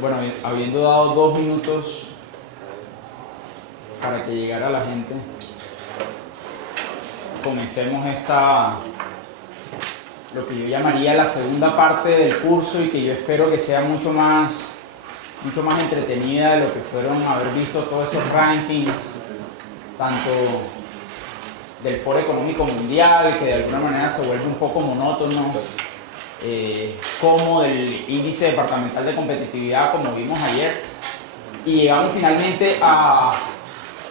Bueno, habiendo dado 2 minutos para que llegara la gente, comencemos lo que yo llamaría la segunda parte del curso, y que yo espero que sea mucho más entretenida de lo que fueron haber visto todos esos rankings, tanto del Foro Económico Mundial, que de alguna manera se vuelve un poco monótono, como del índice departamental de competitividad, como vimos ayer, y llegamos finalmente a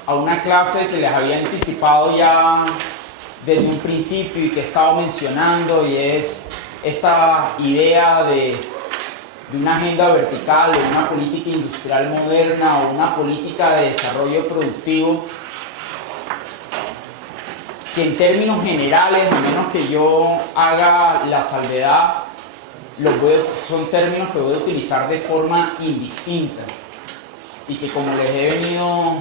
una clase que les había anticipado ya desde un principio y que he estado mencionando, y es esta idea de una agenda vertical, de una política industrial moderna o una política de desarrollo productivo que, en términos generales, a menos que yo haga la salvedad, son términos que voy a utilizar de forma indistinta, y que, como les he venido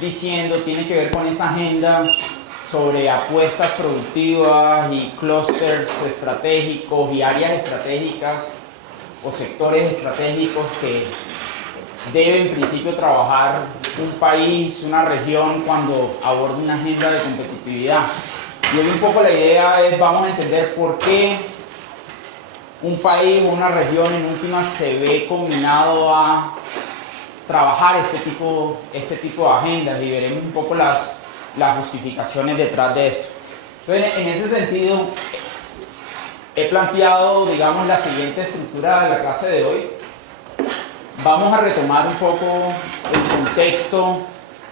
diciendo, tiene que ver con esa agenda sobre apuestas productivas y clústeres estratégicos y áreas estratégicas o sectores estratégicos que debe en principio trabajar un país, una región, cuando aborda una agenda de competitividad. Y hoy un poco la idea es, vamos a entender por qué un país o una región en última se ve combinado a trabajar este tipo de agendas, y veremos un poco las justificaciones detrás de esto. Entonces, en ese sentido, he planteado, digamos, la siguiente estructura de la clase de hoy. Vamos a retomar un poco el contexto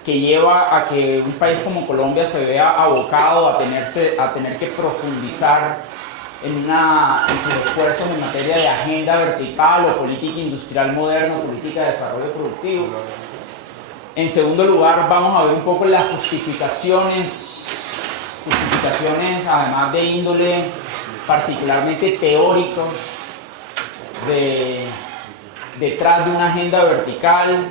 que lleva a que un país como Colombia se vea abocado a tener que profundizar en sus esfuerzos en materia de agenda vertical o política industrial moderna o política de desarrollo productivo. En segundo lugar, vamos a ver un poco las justificaciones además de índole particularmente teóricos, detrás de una agenda vertical.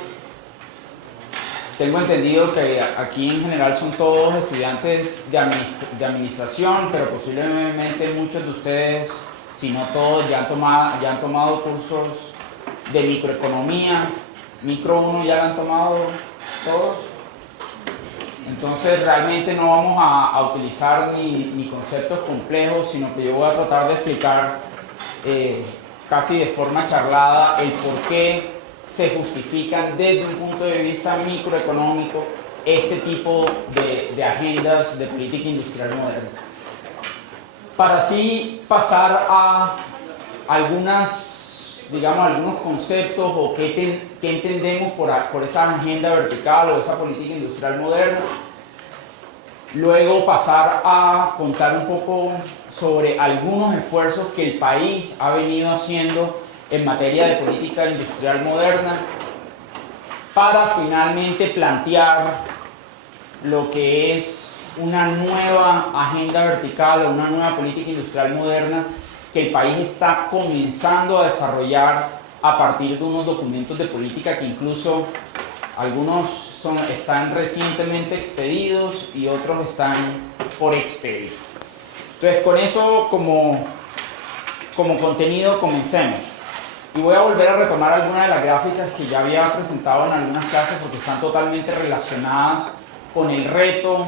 Tengo entendido que aquí en general son todos estudiantes de administración, pero posiblemente muchos de ustedes, si no todos, ya han tomado cursos de microeconomía. Micro 1 ya lo han tomado todos. Entonces realmente no vamos a utilizar ni conceptos complejos, sino que yo voy a tratar de explicar casi de forma charlada el por qué se justifican desde un punto de vista microeconómico este tipo de agendas de política industrial moderna. Para así pasar a algunos conceptos o qué entendemos por esa agenda vertical o esa política industrial moderna. Luego pasar a contar un poco sobre algunos esfuerzos que el país ha venido haciendo en materia de política industrial moderna, para finalmente plantear lo que es una nueva agenda vertical o una nueva política industrial moderna que el país está comenzando a desarrollar a partir de unos documentos de política que incluso algunos están recientemente expedidos y otros están por expedir. Entonces, con eso como contenido, comencemos. Y voy a volver a retomar algunas de las gráficas que ya había presentado en algunas clases, porque están totalmente relacionadas con el reto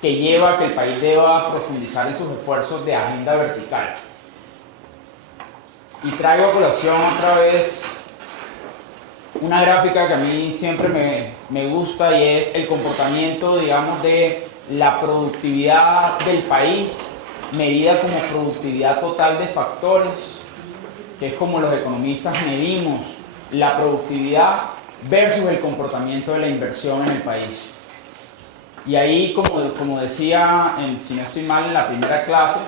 que lleva a que el país deba profundizar en sus esfuerzos de agenda vertical. Y traigo a colación otra vez una gráfica que a mí siempre me gusta, y es el comportamiento, digamos, de la productividad del país medida como productividad total de factores, que es como los economistas medimos la productividad versus el comportamiento de la inversión en el país. Y ahí, como decía, si no estoy mal, en la primera clase,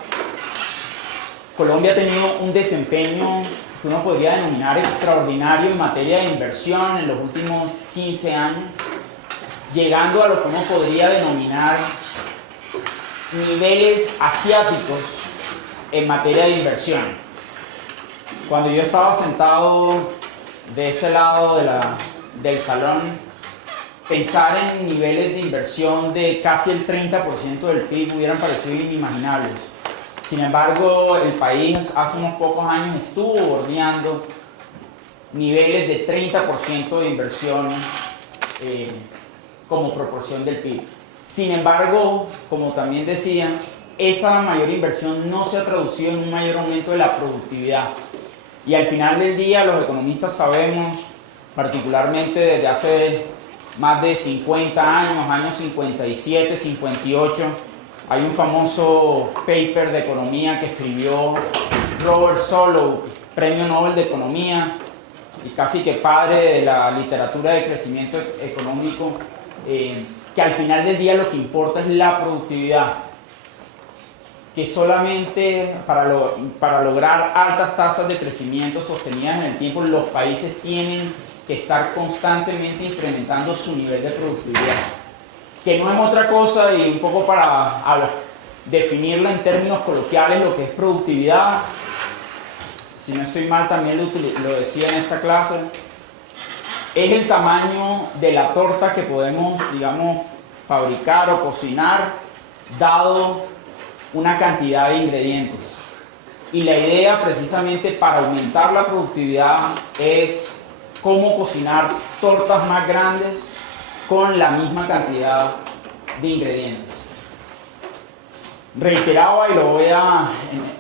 Colombia ha tenido un desempeño que uno podría denominar extraordinario en materia de inversión en los últimos 15 años, llegando a lo que uno podría denominar niveles asiáticos en materia de inversión. Cuando yo estaba sentado de ese lado del salón, pensar en niveles de inversión de casi el 30% del PIB hubieran parecido inimaginables. Sin embargo, el país hace unos pocos años estuvo bordeando niveles de 30% de inversión como proporción del PIB. Sin embargo, como también decía, esa mayor inversión no se ha traducido en un mayor aumento de la productividad. Y al final del día, los economistas sabemos, particularmente desde hace más de 50 años, años 57, 58, hay un famoso paper de economía que escribió Robert Solow, premio Nobel de Economía, y casi que padre de la literatura de crecimiento económico, que al final del día lo que importa es la productividad, que solamente para lograr altas tasas de crecimiento sostenidas en el tiempo, los países tienen que estar constantemente incrementando su nivel de productividad, que no es otra cosa, y un poco para definirla en términos coloquiales, lo que es productividad, si no estoy mal también lo decía en esta clase, es el tamaño de la torta que podemos, digamos, fabricar o cocinar dado una cantidad de ingredientes. Y la idea precisamente para aumentar la productividad es cómo cocinar tortas más grandes con la misma cantidad de ingredientes. Reiteraba, y lo voy a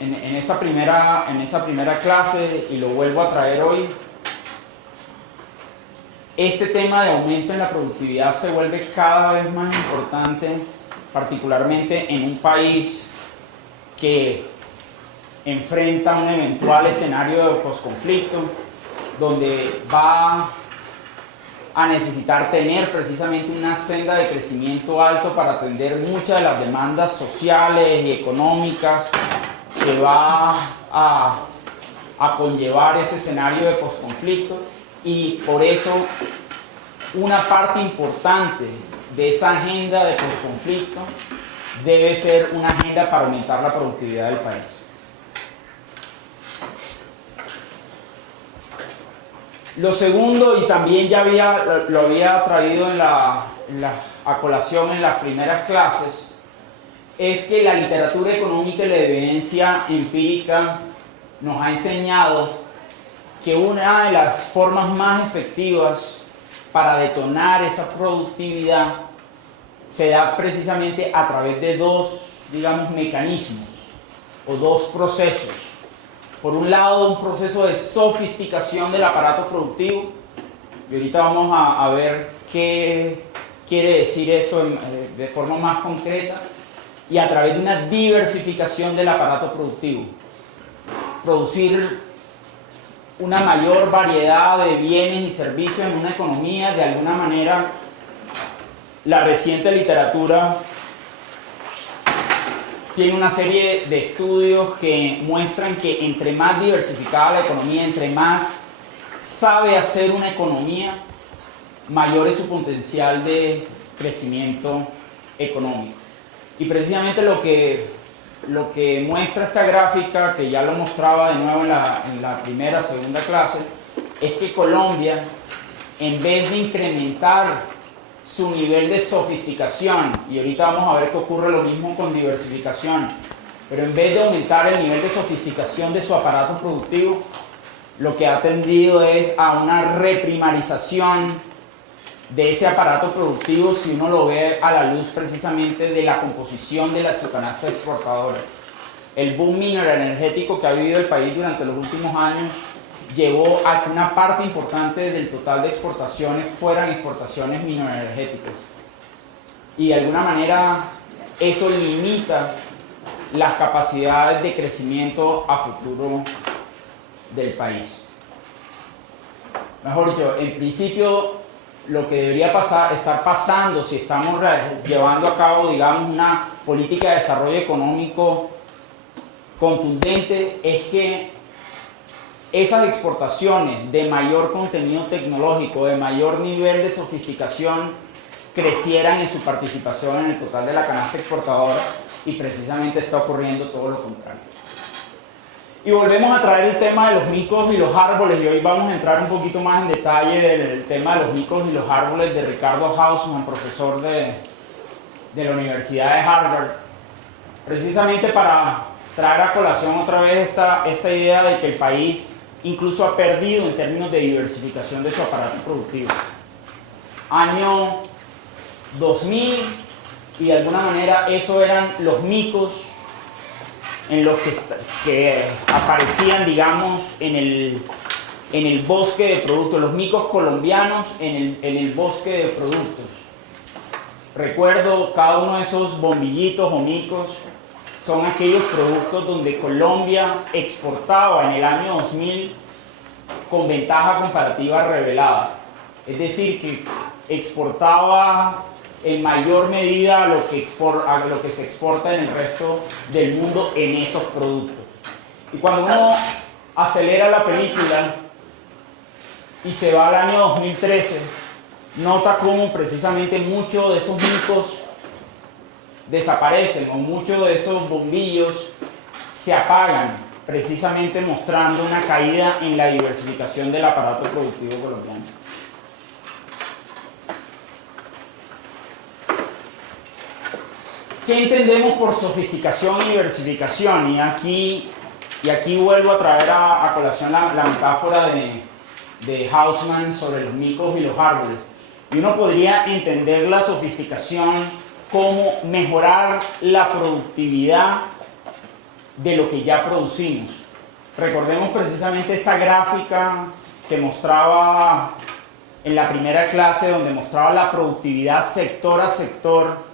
en esa primera clase, y lo vuelvo a traer hoy, este tema de aumento en la productividad se vuelve cada vez más importante, particularmente en un país que enfrenta un eventual escenario de posconflicto, donde va a necesitar tener precisamente una senda de crecimiento alto para atender muchas de las demandas sociales y económicas que va a conllevar ese escenario de posconflicto. Y por eso una parte importante de esa agenda de posconflicto debe ser una agenda para aumentar la productividad del país. Lo segundo, y también ya lo había traído a colación en las primeras clases, es que la literatura económica y la evidencia empírica nos ha enseñado que una de las formas más efectivas para detonar esa productividad se da precisamente a través de dos, digamos, mecanismos o dos procesos. Por un lado, un proceso de sofisticación del aparato productivo, y ahorita vamos a ver qué quiere decir eso de forma más concreta, y a través de una diversificación del aparato productivo. Producir una mayor variedad de bienes y servicios en una economía. De alguna manera, la reciente literatura tiene una serie de estudios que muestran que entre más diversificada la economía, entre más sabe hacer una economía, mayor es su potencial de crecimiento económico. Y precisamente lo que muestra esta gráfica, que ya lo mostraba de nuevo en la segunda clase, es que Colombia, en vez de incrementar su nivel de sofisticación, y ahorita vamos a ver que ocurre lo mismo con diversificación, pero en vez de aumentar el nivel de sofisticación de su aparato productivo, lo que ha tendido es a una reprimarización de ese aparato productivo, si uno lo ve a la luz precisamente de la composición de su canasta exportadora. El boom mineroenergético que ha vivido el país durante los últimos años llevó a que una parte importante del total de exportaciones fueran exportaciones mineroenergéticas. Y de alguna manera eso limita las capacidades de crecimiento a futuro del país. Mejor dicho, en principio, lo que debería estar pasando si estamos llevando a cabo, digamos, una política de desarrollo económico contundente, es que esas exportaciones de mayor contenido tecnológico, de mayor nivel de sofisticación, crecieran en su participación en el total de la canasta exportadora, y precisamente está ocurriendo todo lo contrario. Y volvemos a traer el tema de los micos y los árboles, y hoy vamos a entrar un poquito más en detalle del tema de los micos y los árboles de Ricardo Hausmann, profesor de la Universidad de Harvard, precisamente para traer a colación otra vez esta idea de que el país incluso ha perdido en términos de diversificación de su aparato productivo. Año 2000, y de alguna manera eso eran los micos en los que aparecían, digamos, en el bosque de productos, los micos colombianos en el bosque de productos. Recuerdo cada uno de esos bombillitos o micos son aquellos productos donde Colombia exportaba en el año 2000 con ventaja comparativa revelada. Es decir, que exportaba en mayor medida a lo que se exporta en el resto del mundo en esos productos. Y cuando uno acelera la película y se va al año 2013, nota cómo precisamente muchos de esos micos desaparecen, o muchos de esos bombillos se apagan, precisamente mostrando una caída en la diversificación del aparato productivo colombiano. ¿Qué entendemos por sofisticación y diversificación? Y aquí vuelvo a traer a colación la metáfora de Hausmann sobre los micos y los árboles. Y uno podría entender la sofisticación como mejorar la productividad de lo que ya producimos. Recordemos precisamente esa gráfica que mostraba en la primera clase, donde mostraba la productividad sector a sector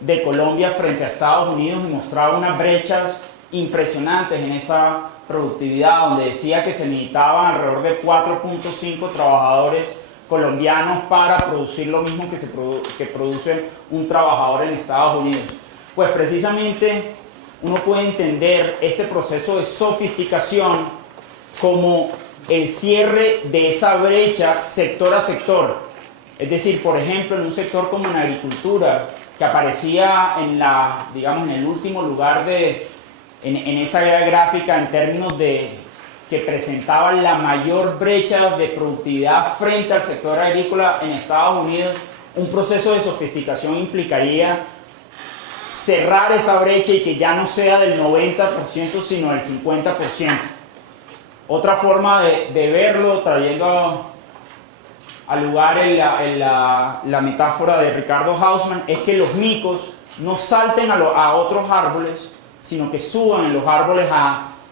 de Colombia frente a Estados Unidos, y mostraba unas brechas impresionantes en esa productividad, donde decía que se necesitaban alrededor de 4.5 trabajadores colombianos para producir lo mismo que produce un trabajador en Estados Unidos. Pues precisamente uno puede entender este proceso de sofisticación como el cierre de esa brecha sector a sector. Es decir, por ejemplo, en un sector como en agricultura, que aparecía en el último lugar en esa gráfica en términos de que presentaba la mayor brecha de productividad frente al sector agrícola en Estados Unidos, un proceso de sofisticación implicaría cerrar esa brecha y que ya no sea del 90%, sino del 50%. Otra forma de verlo, trayendo al lugar en la metáfora de Ricardo Hausmann, es que los micos no salten a otros árboles, sino que suban en los árboles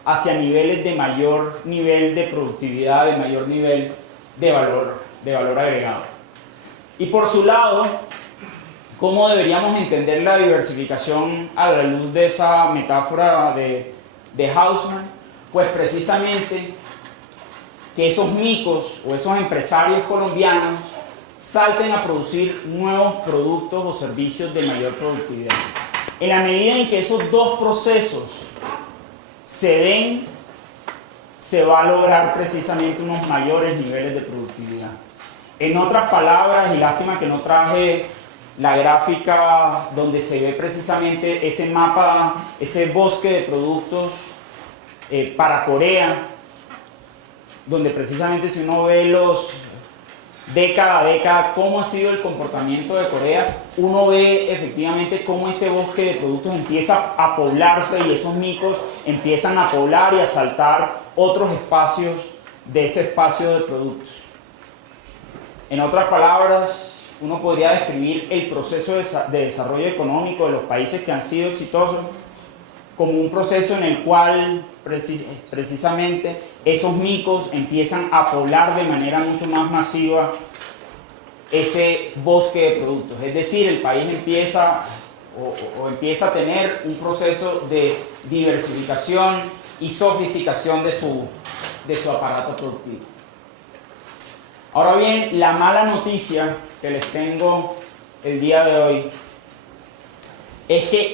hacia niveles de mayor nivel de productividad, de mayor nivel de valor agregado. Y por su lado, ¿cómo deberíamos entender la diversificación a la luz de esa metáfora de Hausmann? Pues precisamente que esos micos o esos empresarios colombianos salten a producir nuevos productos o servicios de mayor productividad. En la medida en que esos dos procesos se den, se va a lograr precisamente unos mayores niveles de productividad. En otras palabras, y lástima que no traje la gráfica donde se ve precisamente ese mapa, ese bosque de productos para Corea, donde precisamente si uno ve década a década cómo ha sido el comportamiento de Corea, uno ve efectivamente cómo ese bosque de productos empieza a poblarse y esos micos empiezan a poblar y a saltar otros espacios de ese espacio de productos. En otras palabras, uno podría describir el proceso de desarrollo económico de los países que han sido exitosos como un proceso en el cual precisamente esos micos empiezan a poblar de manera mucho más masiva ese bosque de productos. Es decir, el país empieza a tener un proceso de diversificación y sofisticación de su aparato productivo. Ahora bien, la mala noticia que les tengo el día de hoy es que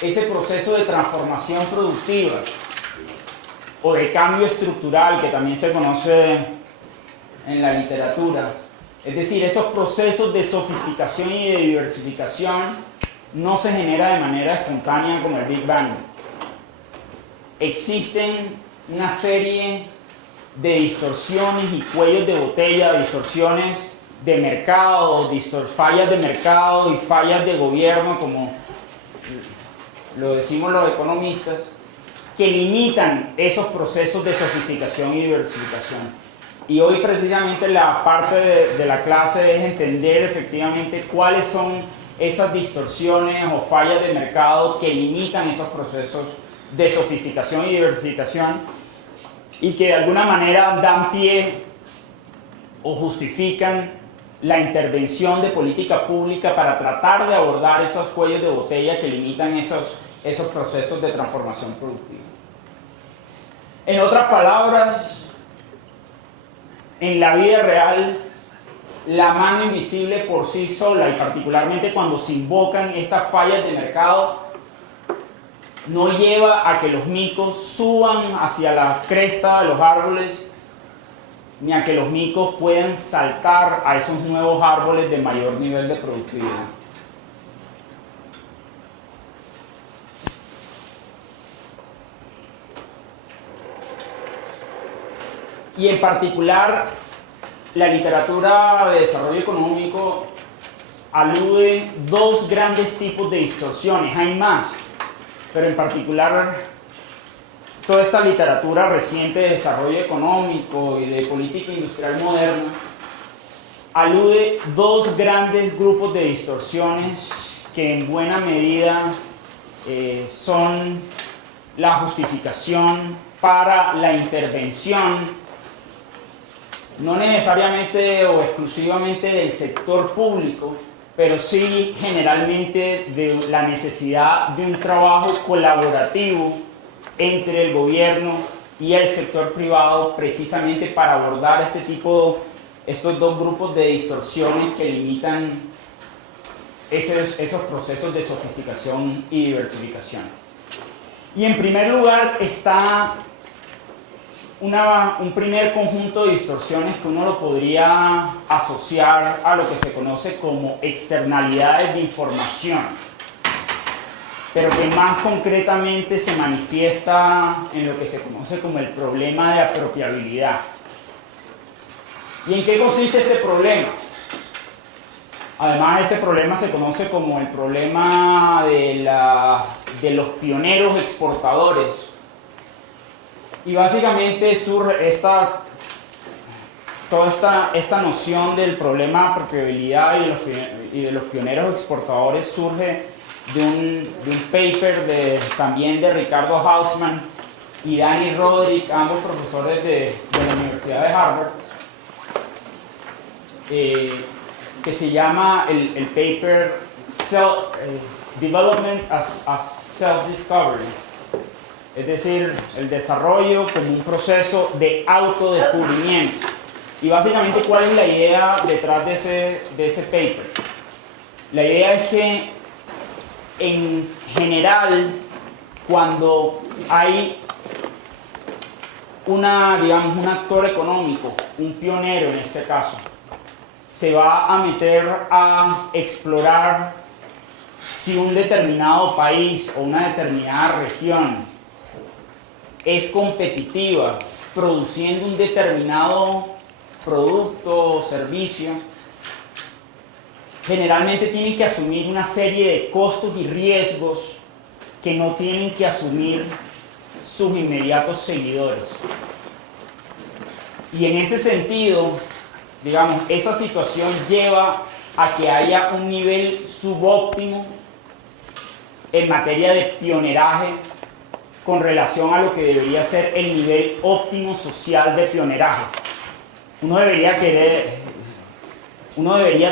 ese proceso de transformación productiva o de cambio estructural, que también se conoce en la literatura, es decir, esos procesos de sofisticación y de diversificación no se genera de manera espontánea como el Big Bang. Existen una serie de distorsiones y cuellos de botella, distorsiones de mercado, fallas de mercado y fallas de gobierno, como lo decimos los economistas, que limitan esos procesos de sofisticación y diversificación. Y hoy precisamente la parte de la clase es entender efectivamente cuáles son esas distorsiones o fallas de mercado que limitan esos procesos de sofisticación y diversificación y que de alguna manera dan pie o justifican la intervención de política pública para tratar de abordar esos cuellos de botella que limitan esos procesos de transformación productiva. En otras palabras, en la vida real, la mano invisible por sí sola, y particularmente cuando se invocan estas fallas de mercado, no lleva a que los micos suban hacia la cresta de los árboles, ni a que los micos puedan saltar a esos nuevos árboles de mayor nivel de productividad. Y en particular, la literatura de desarrollo económico alude a dos grandes tipos de distorsiones. Hay más, pero en particular toda esta literatura reciente de desarrollo económico y de política industrial moderna alude a dos grandes grupos de distorsiones que en buena medida son la justificación para la intervención no necesariamente o exclusivamente del sector público, pero sí generalmente de la necesidad de un trabajo colaborativo entre el gobierno y el sector privado, precisamente para abordar estos dos grupos de distorsiones que limitan esos procesos de sofisticación y diversificación. Y en primer lugar está un primer conjunto de distorsiones que uno lo podría asociar a lo que se conoce como externalidades de información, pero que más concretamente se manifiesta en lo que se conoce como el problema de apropiabilidad. ¿Y en qué consiste este problema? Además, este problema se conoce como el problema de los pioneros exportadores. Y básicamente surge toda esta noción del problema de apropiabilidad y de los pioneros exportadores surge de un paper también de Ricardo Hausmann y Danny Roderick, ambos profesores de la Universidad de Harvard, que se llama el paper Development as Self-Discovery. Es decir, el desarrollo como un proceso de autodescubrimiento. Y básicamente, ¿cuál es la idea detrás de ese paper? La idea es que, en general, cuando hay un actor económico, un pionero en este caso, se va a meter a explorar si un determinado país o una determinada región es competitiva produciendo un determinado producto o servicio, generalmente tienen que asumir una serie de costos y riesgos que no tienen que asumir sus inmediatos seguidores. Y en ese sentido, digamos, esa situación lleva a que haya un nivel subóptimo en materia de pioneraje con relación a lo que debería ser el nivel óptimo social de pioneraje. Uno debería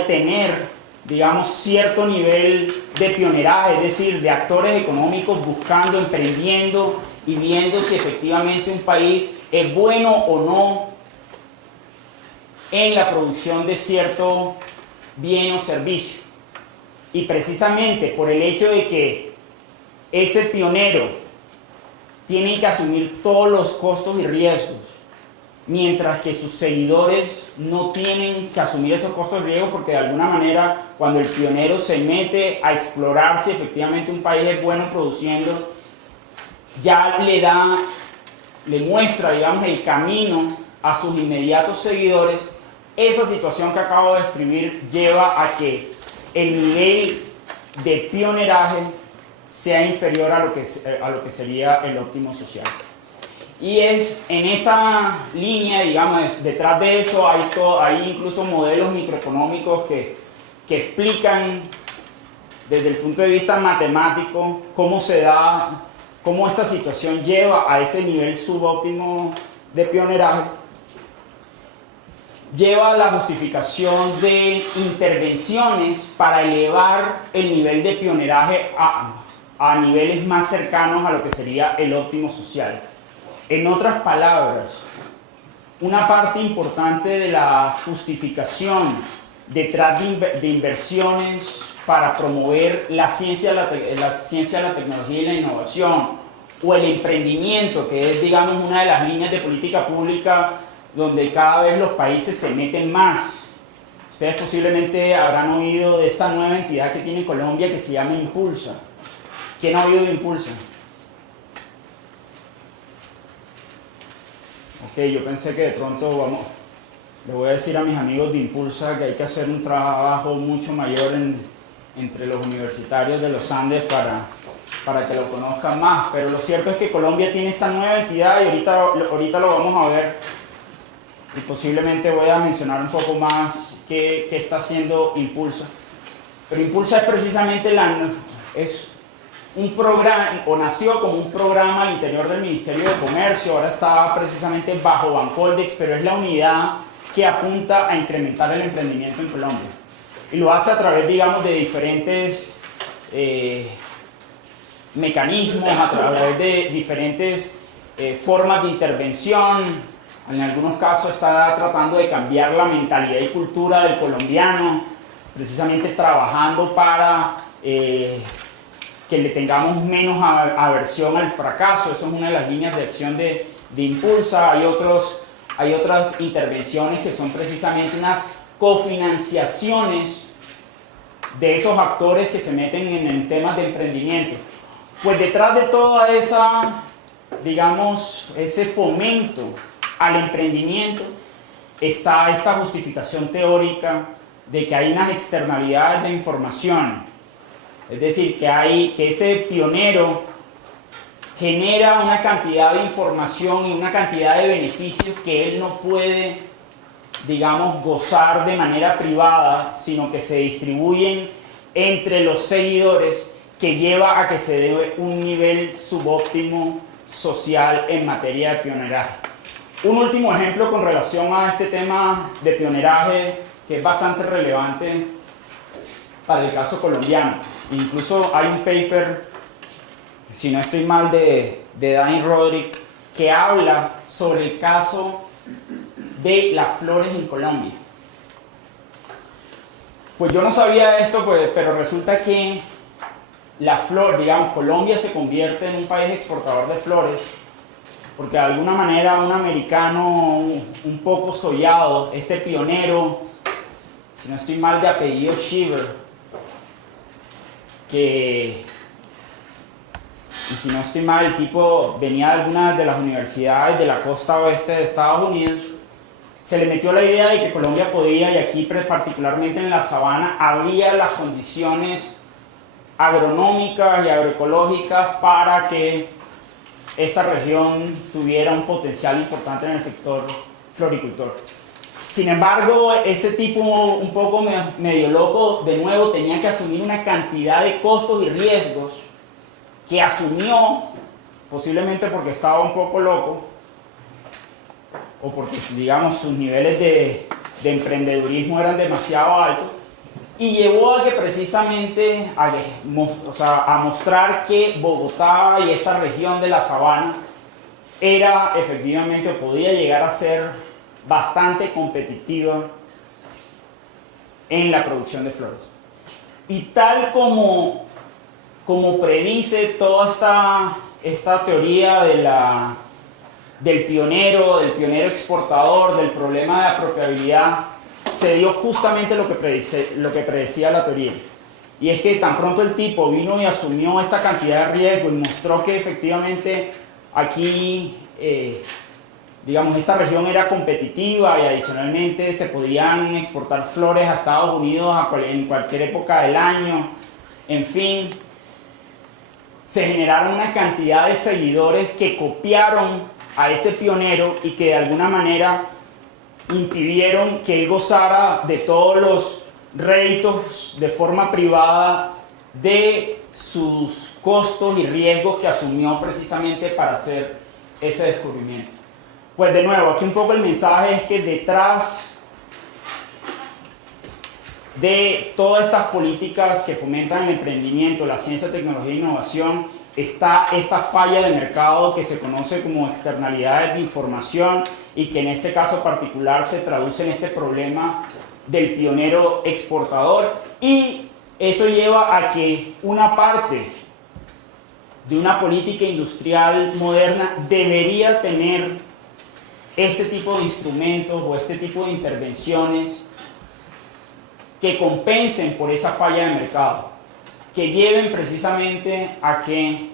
tener, digamos, cierto nivel de pioneraje, es decir, de actores económicos buscando, emprendiendo y viendo si efectivamente un país es bueno o no en la producción de cierto bien o servicio. Y precisamente por el hecho de que ese pionero tiene que asumir todos los costos y riesgos, mientras que sus seguidores no tienen que asumir esos costos y riesgos, porque de alguna manera cuando el pionero se mete a explorar si efectivamente un país es bueno produciendo, ya le muestra, digamos, el camino a sus inmediatos seguidores. Esa situación que acabo de describir lleva a que el nivel de pioneraje sea inferior a lo que sería el óptimo social. Y es en esa línea, digamos, detrás de eso hay incluso modelos microeconómicos que explican desde el punto de vista matemático cómo esta situación lleva a ese nivel subóptimo de pioneraje, lleva a la justificación de intervenciones para elevar el nivel de pioneraje a niveles más cercanos a lo que sería el óptimo social. En otras palabras, una parte importante de la justificación detrás de inversiones para promover la ciencia, la tecnología y la innovación, o el emprendimiento, que es, digamos, una de las líneas de política pública donde cada vez los países se meten más. Ustedes posiblemente habrán oído de esta nueva entidad que tiene Colombia que se llama Impulsa. ¿Quién ha oído de Impulsa? Ok, yo pensé que de pronto le voy a decir a mis amigos de Impulsa que hay que hacer un trabajo mucho mayor entre los universitarios de los Andes para que lo conozcan más, pero lo cierto es que Colombia tiene esta nueva entidad y ahorita lo vamos a ver, y posiblemente voy a mencionar un poco más qué está haciendo Impulsa. Pero Impulsa es precisamente es un programa, o nació como un programa al interior del Ministerio de Comercio, ahora está precisamente bajo Bancoldex, pero es la unidad que apunta a incrementar el emprendimiento en Colombia. Y lo hace a través, digamos, de diferentes mecanismos, a través de diferentes formas de intervención. En algunos casos está tratando de cambiar la mentalidad y cultura del colombiano, precisamente trabajando para que le tengamos menos aversión al fracaso. Eso es una de las líneas de acción de Impulsa. Hay otras intervenciones que son precisamente unas cofinanciaciones de esos actores que se meten en temas de emprendimiento. Pues detrás de toda esa, digamos, ese fomento al emprendimiento está esta justificación teórica de que hay unas externalidades de información. Es decir, que ese pionero genera una cantidad de información y una cantidad de beneficios que él no puede, digamos, gozar de manera privada, sino que se distribuyen entre los seguidores, que lleva a que se dé un nivel subóptimo social en materia de pioneraje. Un último ejemplo con relación a este tema de pioneraje que es bastante relevante para el caso colombiano. Incluso hay un paper, si no estoy mal, de Dani Rodríguez, que habla sobre el caso de las flores en Colombia. Pues yo no sabía esto, pero resulta que la flor, digamos, Colombia se convierte en un país exportador de flores, porque de alguna manera un americano un poco sollado, este pionero, si no estoy mal, de apellido Shiver, y si no estoy mal, el tipo venía de algunas de las universidades de la costa oeste de Estados Unidos, se le metió la idea de que Colombia podía, y aquí particularmente en la sabana, había las condiciones agronómicas y agroecológicas para que esta región tuviera un potencial importante en el sector floricultor. Sin embargo, ese tipo un poco medio loco, de nuevo, tenía que asumir una cantidad de costos y riesgos que asumió, posiblemente porque estaba un poco loco, o porque, digamos, sus niveles de emprendedurismo eran demasiado altos, y llevó a que precisamente a mostrar que Bogotá y esta región de la sabana era efectivamente, o podía llegar a ser bastante competitiva en la producción de flores. Y tal como predice toda esta teoría del pionero exportador, del problema de apropiabilidad, se dio justamente lo que predecía la teoría. Y es que tan pronto el tipo vino y asumió esta cantidad de riesgo y mostró que efectivamente aquí, digamos, esta región era competitiva y adicionalmente se podían exportar flores a Estados Unidos en cualquier época del año, en fin, se generaron una cantidad de seguidores que copiaron a ese pionero y que de alguna manera impidieron que él gozara de todos los réditos de forma privada de sus costos y riesgos que asumió precisamente para hacer ese descubrimiento. Pues de nuevo, aquí un poco el mensaje es que detrás de todas estas políticas que fomentan el emprendimiento, la ciencia, tecnología e innovación, está esta falla de mercado que se conoce como externalidades de información y que en este caso particular se traduce en este problema del pionero exportador, y eso lleva a que una parte de una política industrial moderna debería tener este tipo de instrumentos o este tipo de intervenciones que compensen por esa falla de mercado, que lleven precisamente a que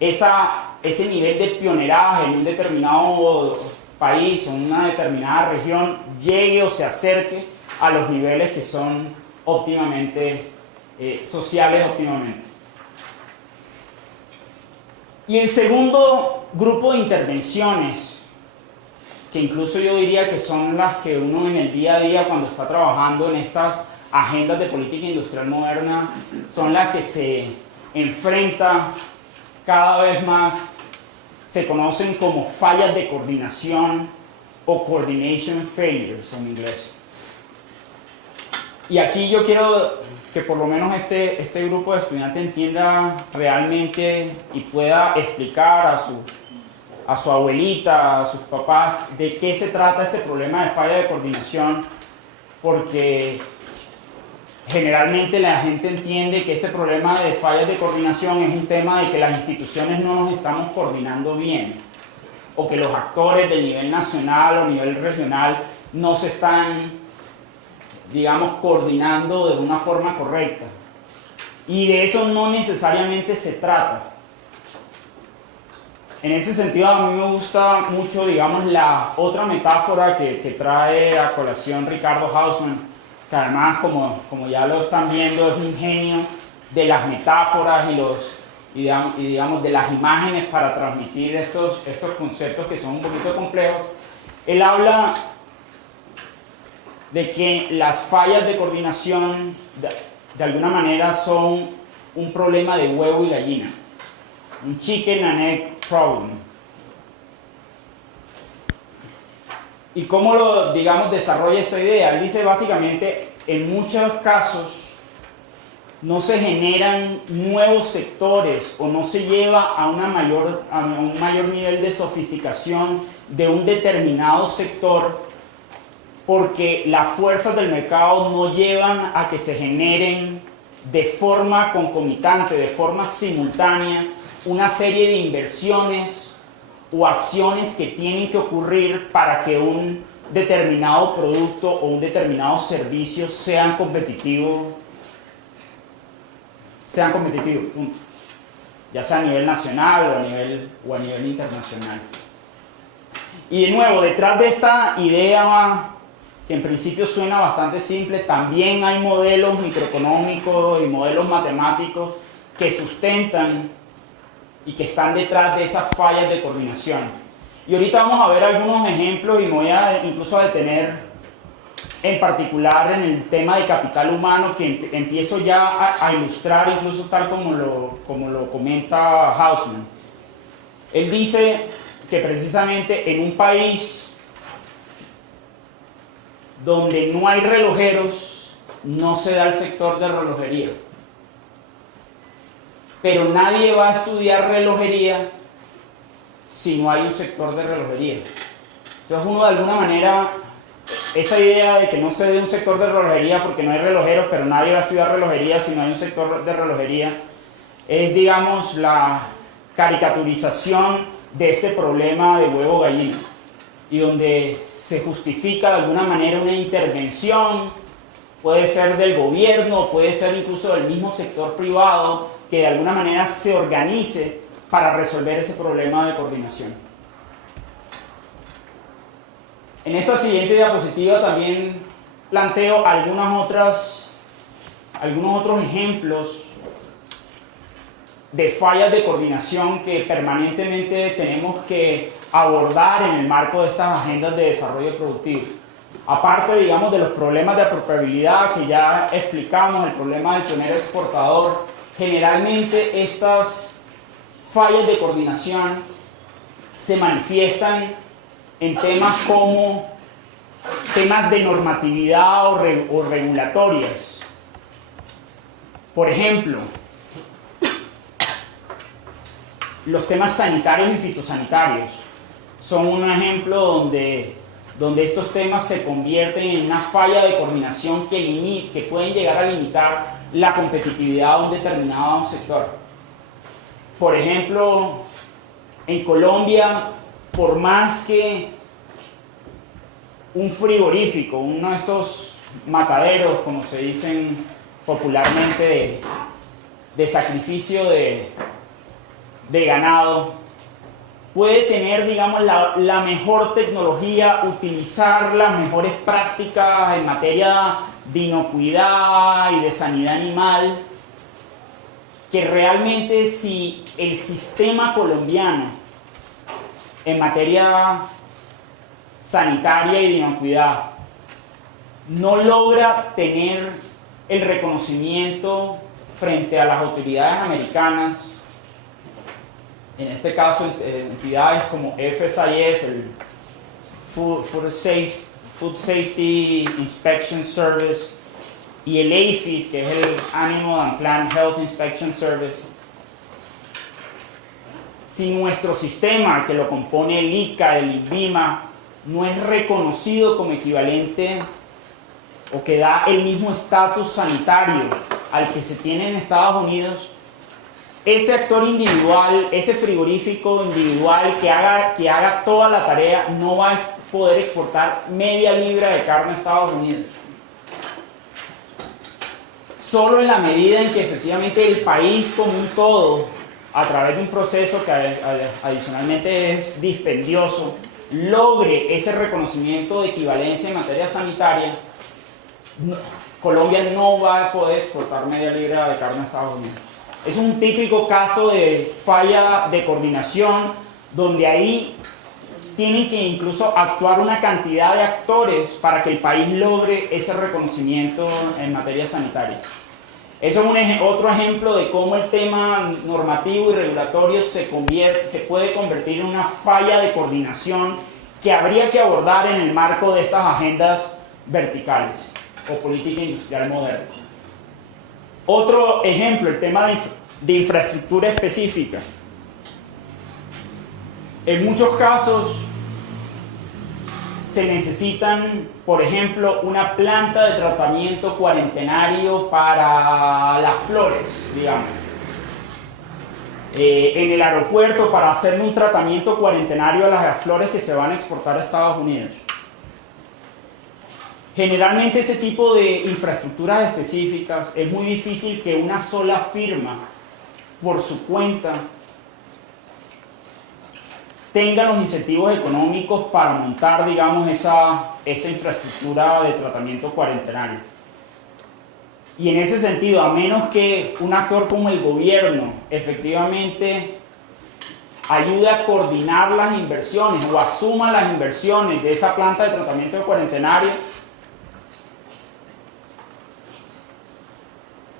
ese nivel de pioneraje en un determinado país o en una determinada región llegue o se acerque a los niveles que son óptimamente sociales óptimamente. Y el segundo grupo de intervenciones, que incluso yo diría que son las que uno en el día a día cuando está trabajando en estas agendas de política industrial moderna, son las que se enfrenta cada vez más, se conocen como fallas de coordinación o coordination failures en inglés. Y aquí yo quiero que por lo menos este grupo de estudiantes entienda realmente y pueda explicar a su abuelita, a sus papás, de qué se trata este problema de falla de coordinación, porque generalmente la gente entiende que este problema de fallas de coordinación es un tema de que las instituciones no nos estamos coordinando bien, o que los actores del nivel nacional o nivel regional no se están, digamos, coordinando de una forma correcta. Y de eso no necesariamente se trata. En ese sentido, a mí me gusta mucho, digamos, la otra metáfora que trae a colación Ricardo Hausmann, que además, como ya lo están viendo, es un genio de las metáforas y digamos, de las imágenes para transmitir estos conceptos que son un poquito complejos. Él habla de que las fallas de coordinación, de alguna manera, son un problema de huevo y gallina, un chicken and egg problem. ¿Y cómo lo, digamos, desarrolla esta idea? Él dice básicamente, en muchos casos no se generan nuevos sectores o no se lleva a un mayor nivel de sofisticación de un determinado sector porque las fuerzas del mercado no llevan a que se generen de forma concomitante, de forma simultánea, una serie de inversiones o acciones que tienen que ocurrir para que un determinado producto o un determinado servicio sean competitivos, punto. Ya sea a nivel nacional o a nivel internacional. Y de nuevo, detrás de esta idea que en principio suena bastante simple, también hay modelos microeconómicos y modelos matemáticos que sustentan y que están detrás de esas fallas de coordinación. Y ahorita vamos a ver algunos ejemplos y me voy a incluso a detener en particular en el tema de capital humano, que empiezo ya a ilustrar incluso tal como lo comenta Hausmann. Él dice que precisamente en un país donde no hay relojeros, no se da el sector de relojería. Pero nadie va a estudiar relojería si no hay un sector de relojería. Entonces uno de alguna manera, esa idea de que no se dé un sector de relojería porque no hay relojeros, pero nadie va a estudiar relojería si no hay un sector de relojería, es, digamos, la caricaturización de este problema de huevo gallina, y donde se justifica de alguna manera una intervención, puede ser del gobierno, puede ser incluso del mismo sector privado, que de alguna manera se organice para resolver ese problema de coordinación. En esta siguiente diapositiva también planteo algunos otros ejemplos de fallas de coordinación que permanentemente tenemos que abordar en el marco de estas agendas de desarrollo productivo. Aparte, digamos, de los problemas de apropiabilidad que ya explicamos, el problema del pionero exportador, generalmente estas fallas de coordinación se manifiestan en temas como temas de normatividad o regulatorias. Por ejemplo, los temas sanitarios y fitosanitarios son un ejemplo donde estos temas se convierten en una falla de coordinación que pueden llegar a limitar la competitividad de un determinado sector. Por ejemplo, en Colombia, por más que un frigorífico, uno de estos mataderos, como se dicen popularmente, de sacrificio de ganado, puede tener, digamos, la mejor tecnología, utilizar las mejores prácticas en materia de inocuidad y de sanidad animal, que realmente si el sistema colombiano en materia sanitaria y de inocuidad no logra tener el reconocimiento frente a las autoridades americanas, en este caso entidades como FSIS, el Food Safety Inspection Service, y el APHIS, que es el Animal and Plant Health Inspection Service, si nuestro sistema, que lo compone el ICA, el INVIMA, no es reconocido como equivalente o que da el mismo estatus sanitario al que se tiene en Estados Unidos, ese actor individual, ese frigorífico individual que haga toda la tarea, no va a poder exportar media libra de carne a Estados Unidos. Solo en la medida en que efectivamente el país como un todo, a través de un proceso que adicionalmente es dispendioso, logre ese reconocimiento de equivalencia en materia sanitaria, Colombia no va a poder exportar media libra de carne a Estados Unidos. Es un típico caso de falla de coordinación, donde ahí tienen que incluso actuar una cantidad de actores para que el país logre ese reconocimiento en materia sanitaria. Eso es otro ejemplo de cómo el tema normativo y regulatorio se puede convertir en una falla de coordinación que habría que abordar en el marco de estas agendas verticales o política industrial moderna. Otro ejemplo, el tema de infraestructura específica. En muchos casos se necesitan, por ejemplo, una planta de tratamiento cuarentenario para las flores, digamos. En el aeropuerto para hacer un tratamiento cuarentenario a las flores que se van a exportar a Estados Unidos. Generalmente ese tipo de infraestructuras específicas es muy difícil que una sola firma por su cuenta tenga los incentivos económicos para montar, digamos, esa infraestructura de tratamiento cuarentenario. Y en ese sentido, a menos que un actor como el gobierno efectivamente ayude a coordinar las inversiones o asuma las inversiones de esa planta de tratamiento cuarentenario,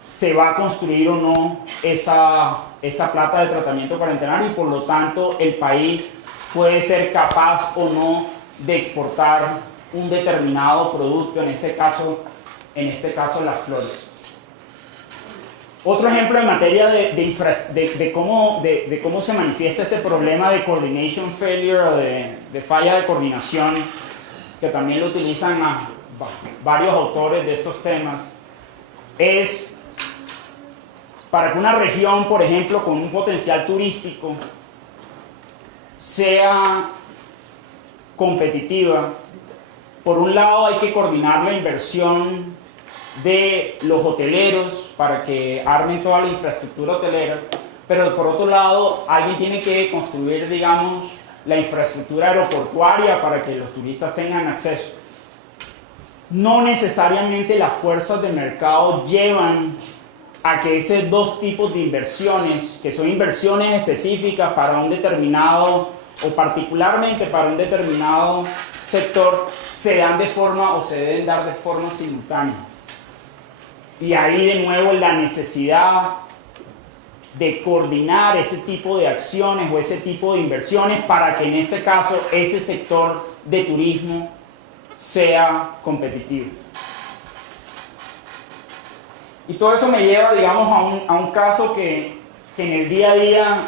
se va a construir o no esa planta de tratamiento cuarentenario y por lo tanto el país puede ser capaz o no de exportar un determinado producto, en este caso las flores. Otro ejemplo en materia de cómo se manifiesta este problema de coordination failure o de falla de coordinación, que también lo utilizan varios autores de estos temas, es para que una región, por ejemplo, con un potencial turístico sea competitiva. Por un lado hay que coordinar la inversión de los hoteleros para que armen toda la infraestructura hotelera, pero por otro lado alguien tiene que construir, digamos, la infraestructura aeroportuaria para que los turistas tengan acceso. No necesariamente las fuerzas de mercado llevan a que esos dos tipos de inversiones, que son inversiones específicas para un determinado, o particularmente para un determinado sector, se dan de forma o se deben dar de forma simultánea. Y ahí de nuevo la necesidad de coordinar ese tipo de acciones o ese tipo de inversiones para que en este caso ese sector de turismo sea competitivo. Y todo eso me lleva, digamos, a un caso que en el día a día,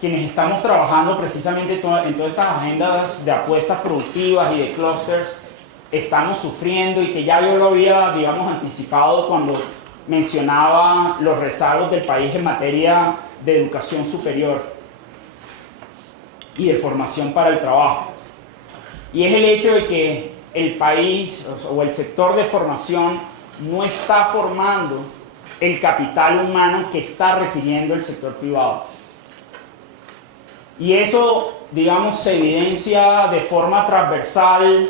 quienes estamos trabajando precisamente en todas estas agendas de apuestas productivas y de clusters, estamos sufriendo, y que ya yo lo había, digamos, anticipado cuando mencionaba los rezagos del país en materia de educación superior y de formación para el trabajo. Y es el hecho de que el país o el sector de formación no está formando el capital humano que está requiriendo el sector privado. Y eso, digamos, se evidencia de forma transversal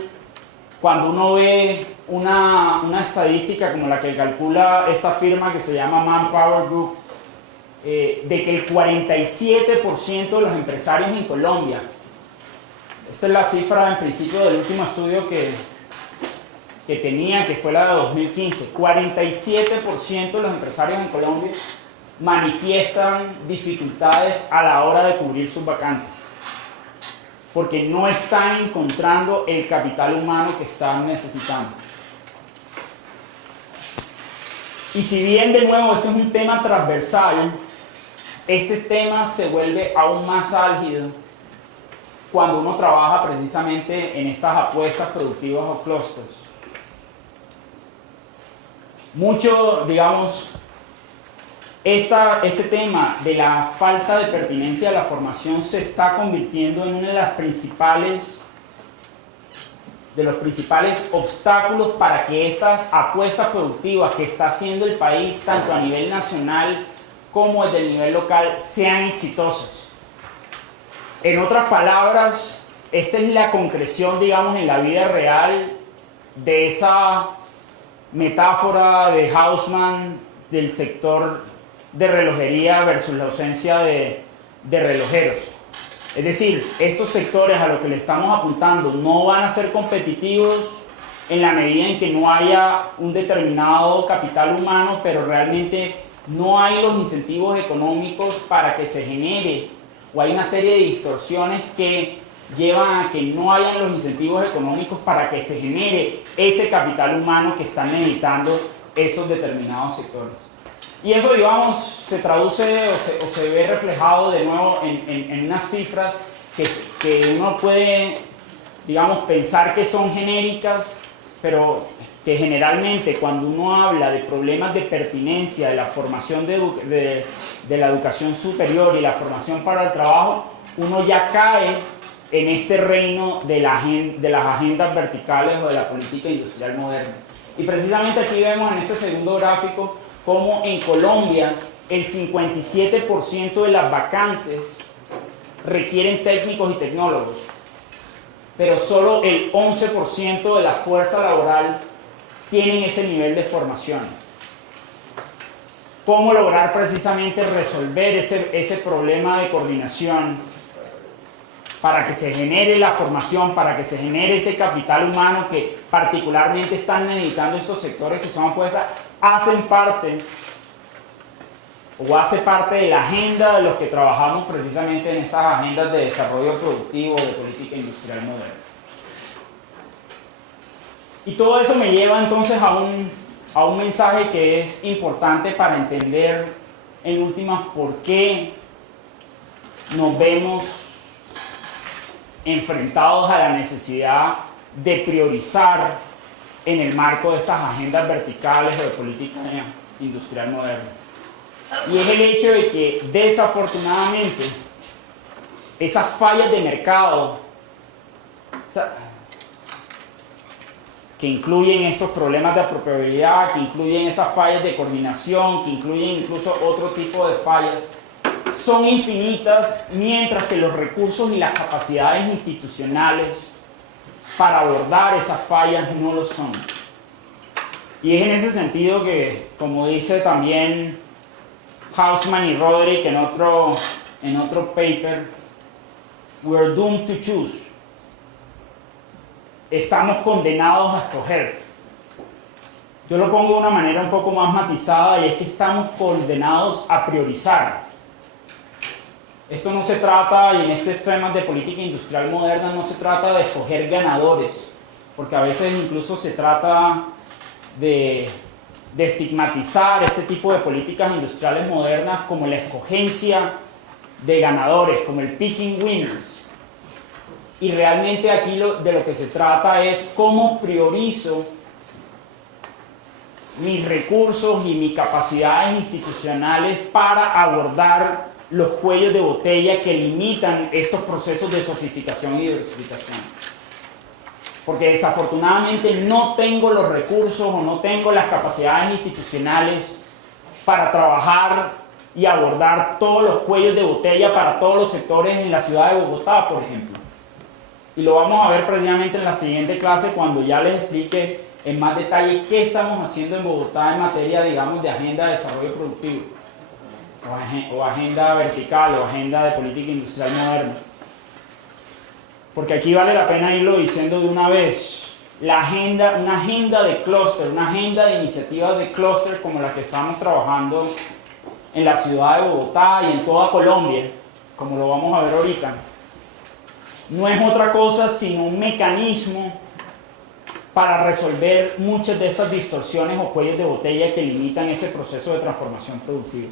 cuando uno ve una estadística como la que calcula esta firma que se llama Manpower Group, de que el 47% de los empresarios en Colombia, esta es la cifra en principio del último estudio que tenía, que fue la de 2015, 47% de los empresarios en Colombia manifiestan dificultades a la hora de cubrir sus vacantes, porque no están encontrando el capital humano que están necesitando. Y si bien de nuevo esto es un tema transversal, este tema se vuelve aún más álgido cuando uno trabaja precisamente en estas apuestas productivas o clusters. Mucho, digamos, este tema de la falta de pertinencia de la formación se está convirtiendo en uno de los principales obstáculos para que estas apuestas productivas que está haciendo el país, tanto a nivel nacional como desde el nivel local, sean exitosas. En otras palabras, esta es la concreción, digamos, en la vida real de esa metáfora de Hausmann del sector de relojería versus la ausencia de relojeros. Es decir, estos sectores a los que le estamos apuntando no van a ser competitivos en la medida en que no haya un determinado capital humano, pero realmente no hay los incentivos económicos para que se genere, o hay una serie de distorsiones que llevan a que no hayan los incentivos económicos para que se genere ese capital humano que están necesitando esos determinados sectores. Y eso, digamos, se traduce o se ve reflejado de nuevo en unas cifras que uno puede, digamos, pensar que son genéricas, pero que generalmente cuando uno habla de problemas de pertinencia de la formación de la educación superior y la formación para el trabajo, uno ya cae en este reino de las agendas verticales o de la política industrial moderna. Y precisamente aquí vemos en este segundo gráfico cómo en Colombia el 57% de las vacantes requieren técnicos y tecnólogos, pero solo el 11% de la fuerza laboral tienen ese nivel de formación. ¿Cómo lograr precisamente resolver ese problema de coordinación para que se genere la formación, para que se genere ese capital humano que particularmente están necesitando estos sectores que son apuestas, hace parte de la agenda de los que trabajamos precisamente en estas agendas de desarrollo productivo, de política industrial moderna? Y todo eso me lleva entonces a un mensaje que es importante para entender en últimas por qué nos vemos enfrentados a la necesidad de priorizar en el marco de estas agendas verticales o de política industrial moderna. Y es el hecho de que desafortunadamente esas fallas de mercado que incluyen estos problemas de apropiabilidad, que incluyen esas fallas de coordinación, que incluyen incluso otro tipo de fallas, son infinitas, mientras que los recursos y las capacidades institucionales para abordar esas fallas no lo son. Y es en ese sentido que, como dice también Hausman y Roderick en otro paper, we're doomed to choose. Estamos condenados a escoger. Yo lo pongo de una manera un poco más matizada, y es que estamos condenados a priorizar. Esto no se trata, y en estos temas de política industrial moderna, no se trata de escoger ganadores, porque a veces incluso se trata de estigmatizar este tipo de políticas industriales modernas como la escogencia de ganadores, como el picking winners. Y realmente aquí de lo que se trata es cómo priorizo mis recursos y mis capacidades institucionales para abordar los cuellos de botella que limitan estos procesos de sofisticación y diversificación. Porque desafortunadamente no tengo los recursos o no tengo las capacidades institucionales para trabajar y abordar todos los cuellos de botella para todos los sectores en la ciudad de Bogotá, por ejemplo. Y lo vamos a ver precisamente en la siguiente clase, cuando ya les explique en más detalle qué estamos haciendo en Bogotá en materia, digamos, de agenda de desarrollo productivo, o agenda vertical, o agenda de política industrial moderna. Porque aquí vale la pena irlo diciendo de una vez. Una agenda de clúster, una agenda de iniciativas de clúster como la que estamos trabajando en la ciudad de Bogotá y en toda Colombia, como lo vamos a ver ahorita, no es otra cosa sino un mecanismo para resolver muchas de estas distorsiones o cuellos de botella que limitan ese proceso de transformación productiva.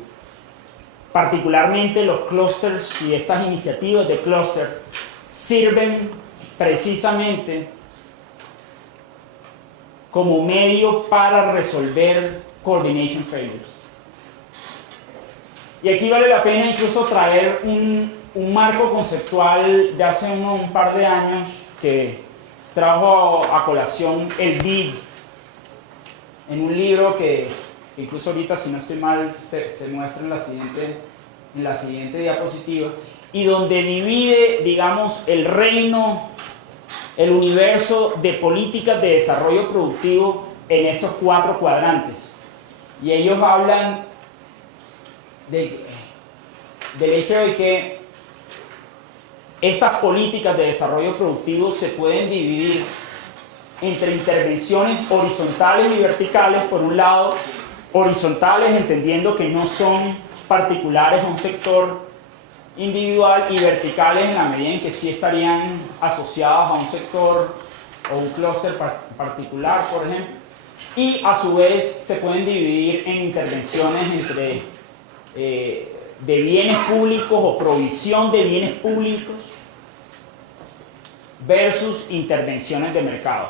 Particularmente los clústeres y estas iniciativas de clúster sirven precisamente como medio para resolver coordination failures. Y aquí vale la pena incluso traer un marco conceptual de hace un par de años que trajo a colación el DIG en un libro que incluso ahorita, si no estoy mal, se muestra en la siguiente diapositiva, y donde divide, digamos, el reino, el universo de políticas de desarrollo productivo en estos 4 cuadrantes. Y ellos hablan del hecho de que estas políticas de desarrollo productivo se pueden dividir entre intervenciones horizontales y verticales. Por un lado, horizontales entendiendo que no son particulares a un sector individual, y verticales en la medida en que sí estarían asociadas a un sector o un clúster particular, por ejemplo. Y a su vez se pueden dividir en intervenciones entre de bienes públicos o provisión de bienes públicos versus intervenciones de mercado.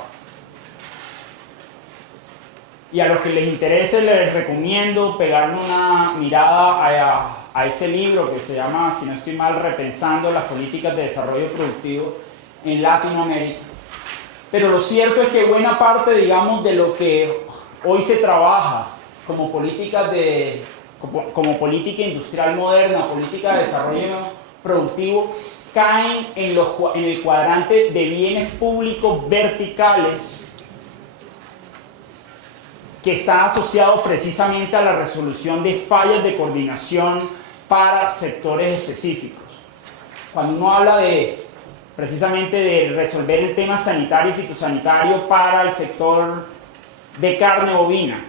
Y a los que les interese les recomiendo pegarle una mirada a ese libro que se llama, si no estoy mal, Repensando las políticas de desarrollo productivo en Latinoamérica. Pero lo cierto es que buena parte, digamos, de lo que hoy se trabaja como política industrial moderna, política de desarrollo productivo, caen en el cuadrante de bienes públicos verticales, que está asociado precisamente a la resolución de fallas de coordinación para sectores específicos. Cuando uno habla precisamente de resolver el tema sanitario y fitosanitario para el sector de carne bovina,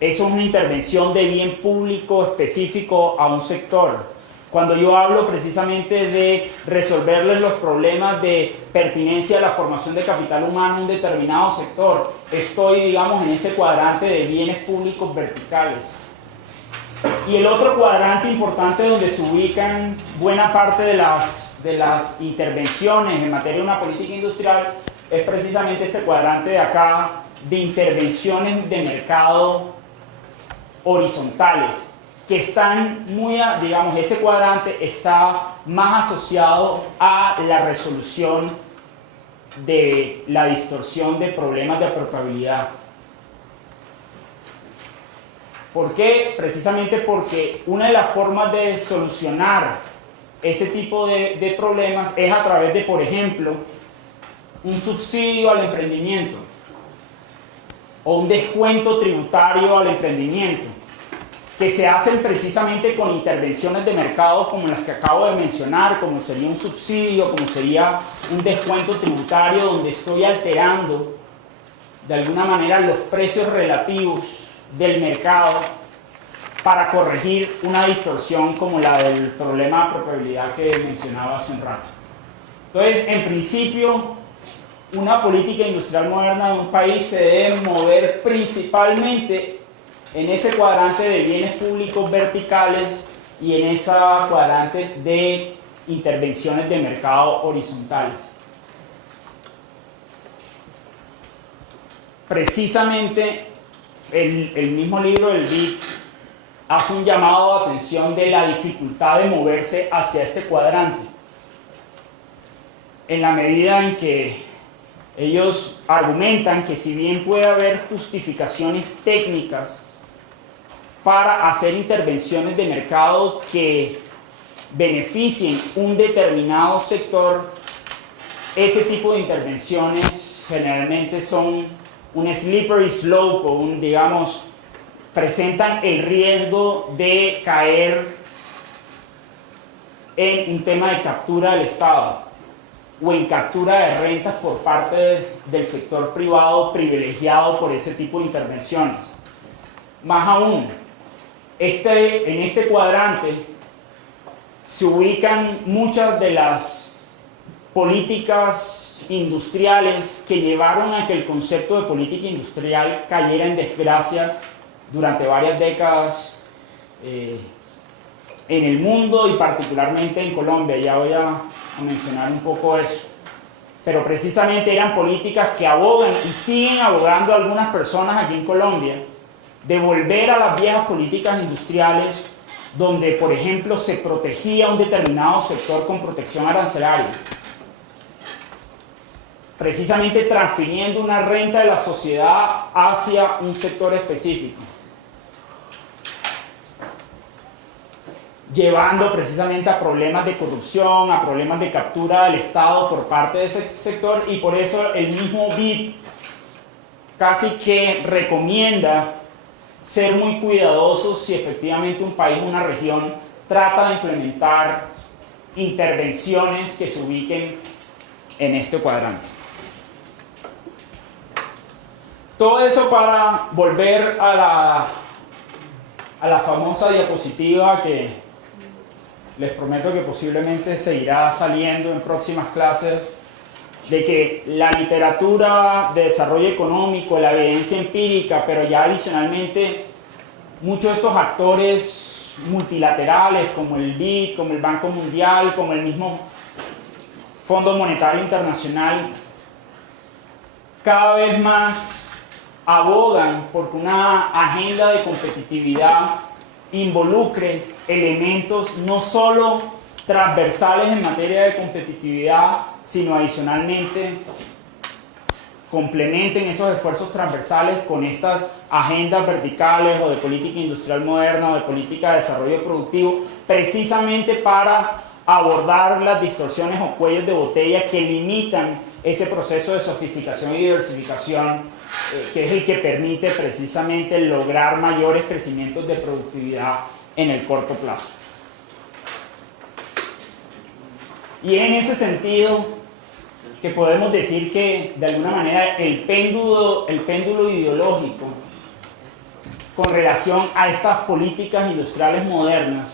eso es una intervención de bien público específico a un sector. Cuando yo hablo precisamente de resolverles los problemas de pertinencia de la formación de capital humano en un determinado sector, estoy, digamos, en ese cuadrante de bienes públicos verticales. Y el otro cuadrante importante donde se ubican buena parte de las intervenciones en materia de una política industrial es precisamente este cuadrante de acá, de intervenciones de mercado horizontales, que están digamos, ese cuadrante está más asociado a la resolución de la distorsión de problemas de apropiabilidad. ¿Por qué? Precisamente porque una de las formas de solucionar ese tipo de problemas es a través de, por ejemplo, un subsidio al emprendimiento. o un descuento tributario al emprendimiento, que se hacen precisamente con intervenciones de mercado como las que acabo de mencionar, como sería un subsidio, como sería un descuento tributario donde estoy alterando de alguna manera los precios relativos del mercado para corregir una distorsión como la del problema de probabilidad que mencionaba hace un rato. Entonces, en principio, una política industrial moderna de un país se debe mover principalmente en ese cuadrante de bienes públicos verticales y en esa cuadrante de intervenciones de mercado horizontales. Precisamente el mismo libro del BID hace un llamado de atención de la dificultad de moverse hacia este cuadrante, en la medida en que ellos argumentan que si bien puede haber justificaciones técnicas para hacer intervenciones de mercado que beneficien un determinado sector, ese tipo de intervenciones generalmente son un slippery slope o digamos, presentan el riesgo de caer en un tema de captura del Estado o en captura de rentas por parte del sector privado privilegiado por ese tipo de intervenciones. Más aún, en este cuadrante se ubican muchas de las políticas industriales que llevaron a que el concepto de política industrial cayera en desgracia durante varias décadas en el mundo y particularmente en Colombia. Ya voy a mencionar un poco eso. Pero precisamente eran políticas que abogan y siguen abogando algunas personas aquí en Colombia de volver a las viejas políticas industriales donde, por ejemplo, se protegía un determinado sector con protección arancelaria, precisamente transfiriendo una renta de la sociedad hacia un sector específico, llevando precisamente a problemas de corrupción, a problemas de captura del Estado por parte de ese sector, y por eso el mismo BID casi que recomienda ser muy cuidadosos si efectivamente un país o una región trata de implementar intervenciones que se ubiquen en este cuadrante. Todo eso para volver a la famosa diapositiva que les prometo que posiblemente seguirá saliendo en próximas clases, de que la literatura de desarrollo económico, la evidencia empírica, pero ya adicionalmente muchos de estos actores multilaterales como el BID, como el Banco Mundial, como el mismo Fondo Monetario Internacional, cada vez más abogan porque una agenda de competitividad involucre elementos no solo transversales en materia de competitividad, sino adicionalmente complementen esos esfuerzos transversales con estas agendas verticales o de política industrial moderna o de política de desarrollo productivo, precisamente para abordar las distorsiones o cuellos de botella que limitan ese proceso de sofisticación y diversificación que es el que permite precisamente lograr mayores crecimientos de productividad en el corto plazo. Y en ese sentido que podemos decir que de alguna manera el péndulo ideológico con relación a estas políticas industriales modernas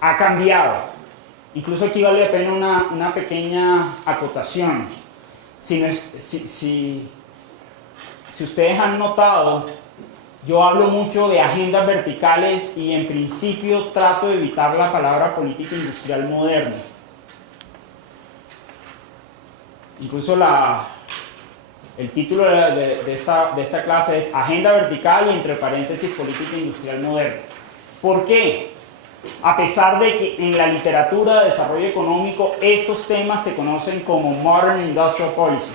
ha cambiado. Incluso aquí vale la pena una pequeña acotación. Si ustedes han notado, yo hablo mucho de agendas verticales y en principio trato de evitar la palabra política industrial moderna. Incluso el título de esta clase es Agenda Vertical y entre paréntesis Política Industrial Moderna. ¿Por qué? A pesar de que en la literatura de desarrollo económico estos temas se conocen como Modern Industrial Policy.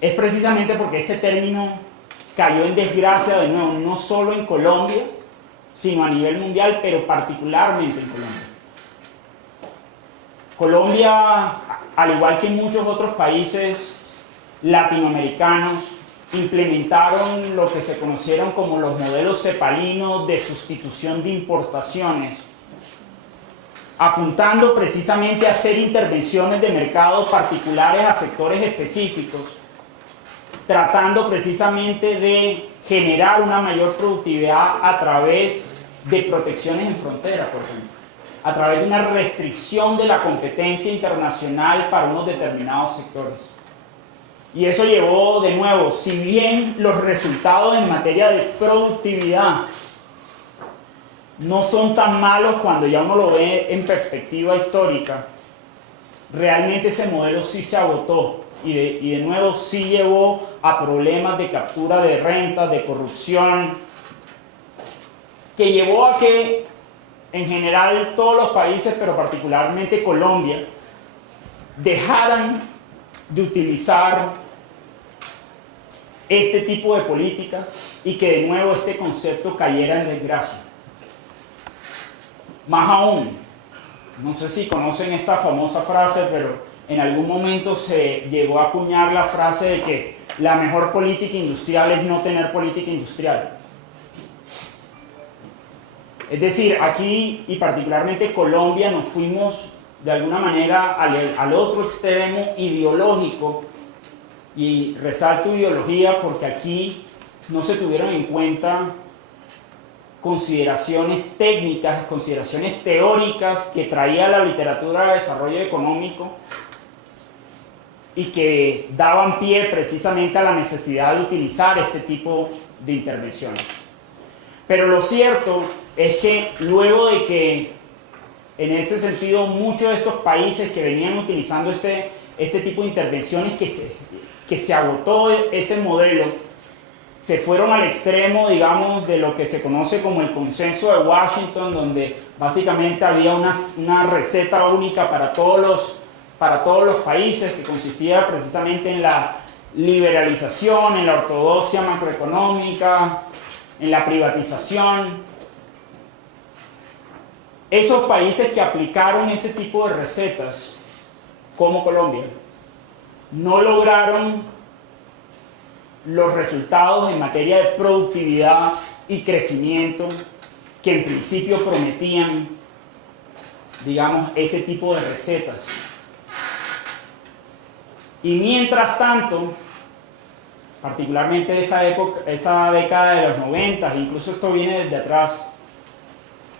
Es precisamente porque este término cayó en desgracia de nuevo, no solo en Colombia, sino a nivel mundial, pero particularmente en Colombia. Colombia, al igual que muchos otros países latinoamericanos implementaron lo que se conocieron como los modelos cepalinos de sustitución de importaciones, apuntando precisamente a hacer intervenciones de mercado particulares a sectores específicos, tratando precisamente de generar una mayor productividad a través de protecciones en frontera, por ejemplo, a través de una restricción de la competencia internacional para unos determinados sectores. Y eso llevó, de nuevo, si bien los resultados en materia de productividad no son tan malos cuando ya uno lo ve en perspectiva histórica, realmente ese modelo sí se agotó y de nuevo sí llevó a problemas de captura de rentas, de corrupción, que llevó a que en general todos los países, pero particularmente Colombia, dejaran de utilizar este tipo de políticas y que de nuevo este concepto cayera en desgracia. Más aún, no sé si conocen esta famosa frase, pero en algún momento se llegó a acuñar la frase de que la mejor política industrial es no tener política industrial. Es decir, aquí y particularmente Colombia nos fuimos de alguna manera al otro extremo ideológico, y resalto ideología porque aquí no se tuvieron en cuenta consideraciones técnicas, consideraciones teóricas que traía la literatura de desarrollo económico y que daban pie precisamente a la necesidad de utilizar este tipo de intervenciones. Pero lo cierto es que luego de que, en ese sentido, muchos de estos países que venían utilizando este tipo de intervenciones, que se agotó ese modelo, se fueron al extremo, digamos, de lo que se conoce como el consenso de Washington, donde básicamente había una receta única para todos los países, que consistía precisamente en la liberalización, en la ortodoxia macroeconómica, en la privatización. Esos países que aplicaron ese tipo de recetas, como Colombia, no lograron los resultados en materia de productividad y crecimiento que en principio prometían, digamos, ese tipo de recetas. Y mientras tanto, particularmente esa década de los 90, incluso esto viene desde atrás,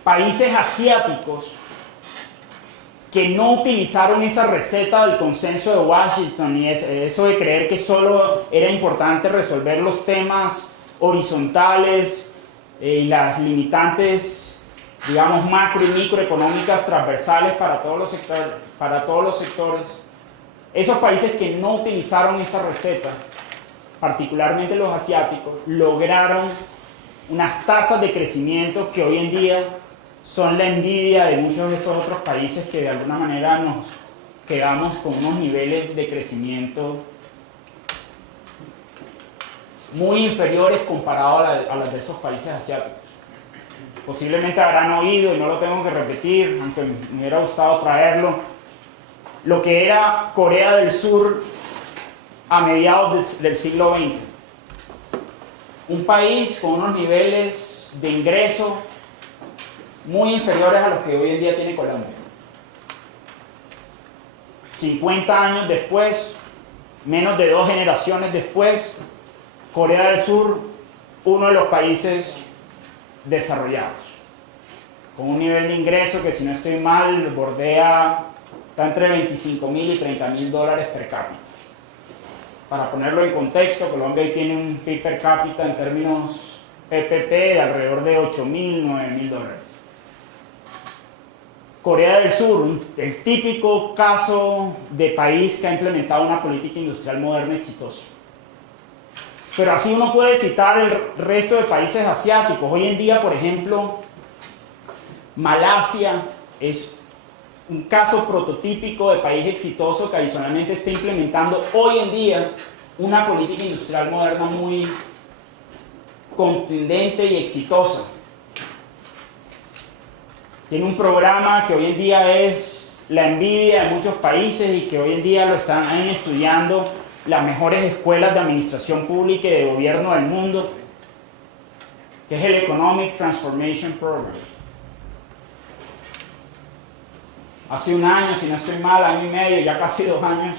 países asiáticos que no utilizaron esa receta del consenso de Washington y eso de creer que solo era importante resolver los temas horizontales y las limitantes, digamos, macro y microeconómicas transversales para todos los sectores. Esos países que no utilizaron esa receta, particularmente los asiáticos, lograron unas tasas de crecimiento que hoy en día son la envidia de muchos de estos otros países que de alguna manera nos quedamos con unos niveles de crecimiento muy inferiores comparados a los de esos países asiáticos. Posiblemente habrán oído, y no lo tengo que repetir, aunque me hubiera gustado traerlo, lo que era Corea del Sur a mediados del siglo XX. Un país con unos niveles de ingreso muy inferiores a los que hoy en día tiene Colombia. 50 años después, menos de 2 generaciones después, Corea del Sur, uno de los países desarrollados, con un nivel de ingreso que, si no estoy mal, está entre 25.000 y 30.000 dólares per cápita. Para ponerlo en contexto, Colombia hoy tiene un PIB per cápita en términos PPP de alrededor de 8.000, 9.000 dólares. Corea del Sur, el típico caso de país que ha implementado una política industrial moderna exitosa. Pero así uno puede citar el resto de países asiáticos. Hoy en día, por ejemplo, Malasia es un caso prototípico de país exitoso que adicionalmente está implementando hoy en día una política industrial moderna muy contundente y exitosa. Tiene un programa que hoy en día es la envidia de muchos países y que hoy en día lo están estudiando las mejores escuelas de administración pública y de gobierno del mundo, que es el Economic Transformation Program. Hace un año, si no estoy mal, año y medio, ya casi 2 años,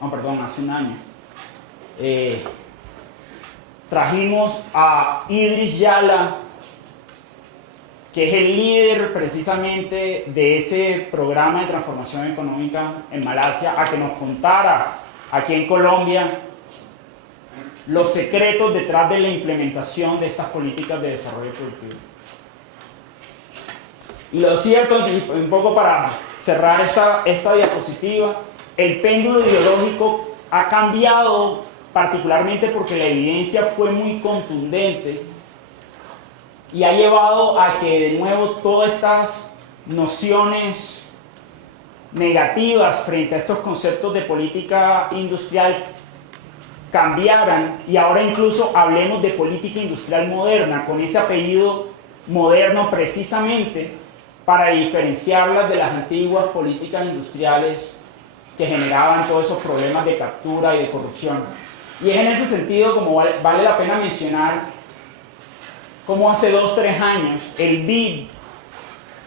no, perdón, hace un año, trajimos a Idris Yala, que es el líder precisamente de ese programa de transformación económica en Malasia, a que nos contara aquí en Colombia los secretos detrás de la implementación de estas políticas de desarrollo productivo. Y lo cierto, un poco para cerrar esta diapositiva, el péndulo ideológico ha cambiado particularmente porque la evidencia fue muy contundente y ha llevado a que de nuevo todas estas nociones negativas frente a estos conceptos de política industrial cambiaran y ahora incluso hablemos de política industrial moderna, con ese apellido moderno precisamente para diferenciarlas de las antiguas políticas industriales que generaban todos esos problemas de captura y de corrupción. Y es en ese sentido como vale la pena mencionar como hace 2 o 3 años el BID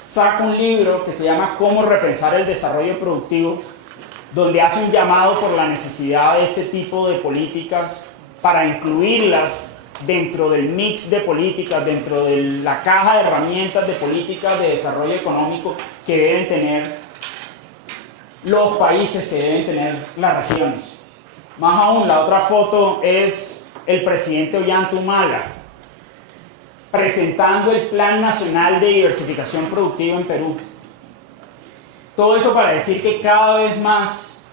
saca un libro que se llama Cómo repensar el desarrollo productivo, donde hace un llamado por la necesidad de este tipo de políticas para incluirlas dentro del mix de políticas, dentro de la caja de herramientas de políticas de desarrollo económico que deben tener los países, que deben tener las regiones. Más aún, la otra foto es el presidente Ollanta Humala presentando el Plan Nacional de Diversificación Productiva en Perú. Todo eso para decir que cada vez más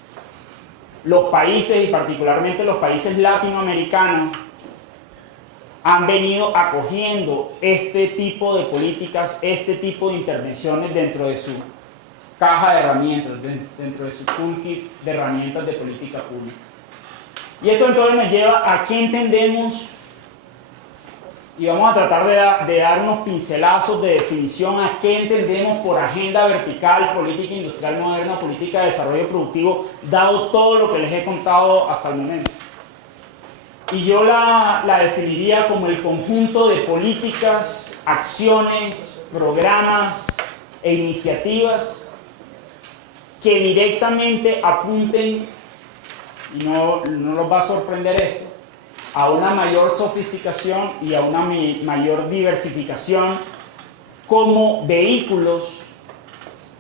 los países, y particularmente los países latinoamericanos, han venido acogiendo este tipo de políticas, este tipo de intervenciones dentro de su caja de herramientas, dentro de su toolkit de herramientas de política pública. Y esto entonces nos lleva a qué entendemos, y vamos a tratar de dar unos pincelazos de definición a qué entendemos por agenda vertical, política industrial moderna, política de desarrollo productivo, dado todo lo que les he contado hasta el momento. Y yo la definiría como el conjunto de políticas, acciones, programas e iniciativas que directamente apunten, y no los va a sorprender esto, a una mayor sofisticación y a una mayor diversificación como vehículos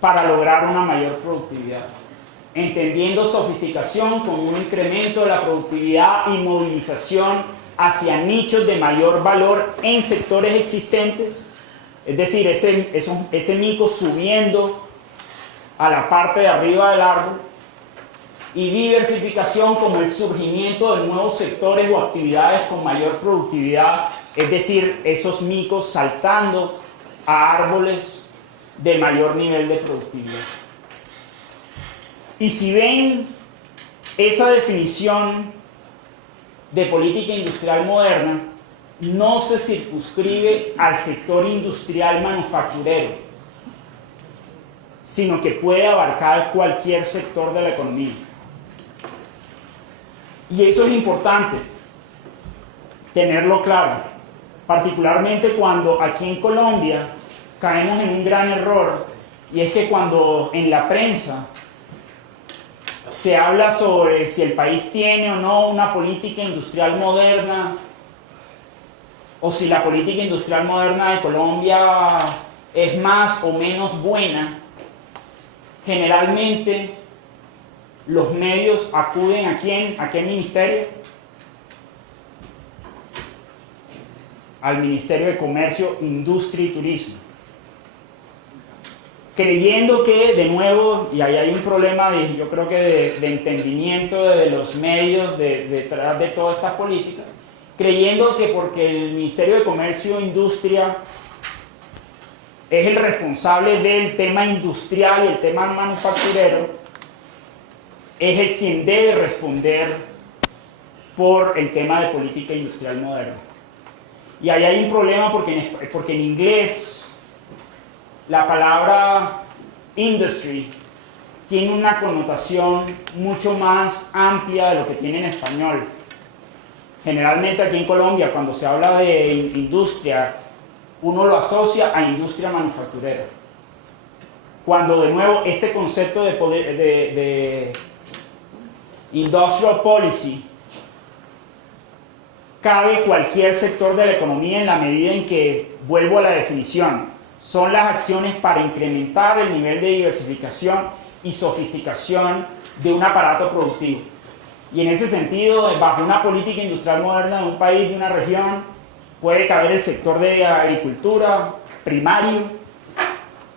para lograr una mayor productividad. Entendiendo sofisticación como un incremento de la productividad y movilización hacia nichos de mayor valor en sectores existentes, es decir, ese mico subiendo a la parte de arriba del árbol, y diversificación como el surgimiento de nuevos sectores o actividades con mayor productividad, es decir, esos micos saltando a árboles de mayor nivel de productividad. Y si ven esa definición de política industrial moderna, no se circunscribe al sector industrial manufacturero, sino que puede abarcar cualquier sector de la economía. Y eso es importante tenerlo claro, particularmente cuando aquí en Colombia caemos en un gran error, y es que cuando en la prensa se habla sobre si el país tiene o no una política industrial moderna, o si la política industrial moderna de Colombia es más o menos buena, generalmente los medios acuden ¿a quién? ¿A qué ministerio? Al Ministerio de Comercio, Industria y Turismo. Creyendo que, de nuevo, y ahí hay un problema yo creo que de entendimiento de los medios detrás de todas estas políticas, creyendo que porque el Ministerio de Comercio e Industria es el responsable del tema industrial y el tema manufacturero, es el quien debe responder por el tema de política industrial moderna. Y ahí hay un problema porque en inglés la palabra industry tiene una connotación mucho más amplia de lo que tiene en español. Generalmente aquí en Colombia, cuando se habla de industria, uno lo asocia a industria manufacturera. Cuando de nuevo este concepto de industrial policy cabe cualquier sector de la economía en la medida en que, vuelvo a la definición, son las acciones para incrementar el nivel de diversificación y sofisticación de un aparato productivo. Y en ese sentido, bajo una política industrial moderna de un país, de una región, puede caber el sector de agricultura primario,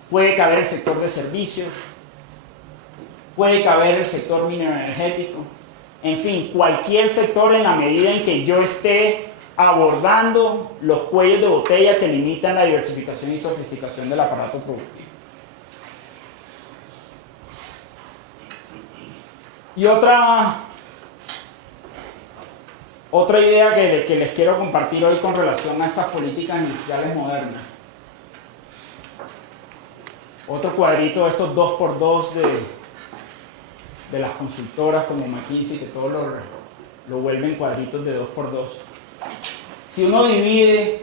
puede caber el sector de servicios, puede caber el sector mineroenergético, en fin, cualquier sector en la medida en que yo esté abordando los cuellos de botella que limitan la diversificación y sofisticación del aparato productivo. Y otra idea que les quiero compartir hoy con relación a estas políticas industriales modernas. Otro cuadrito de estos 2x2 de las consultoras como McKinsey, que todo lo vuelven cuadritos de 2x2. Si uno divide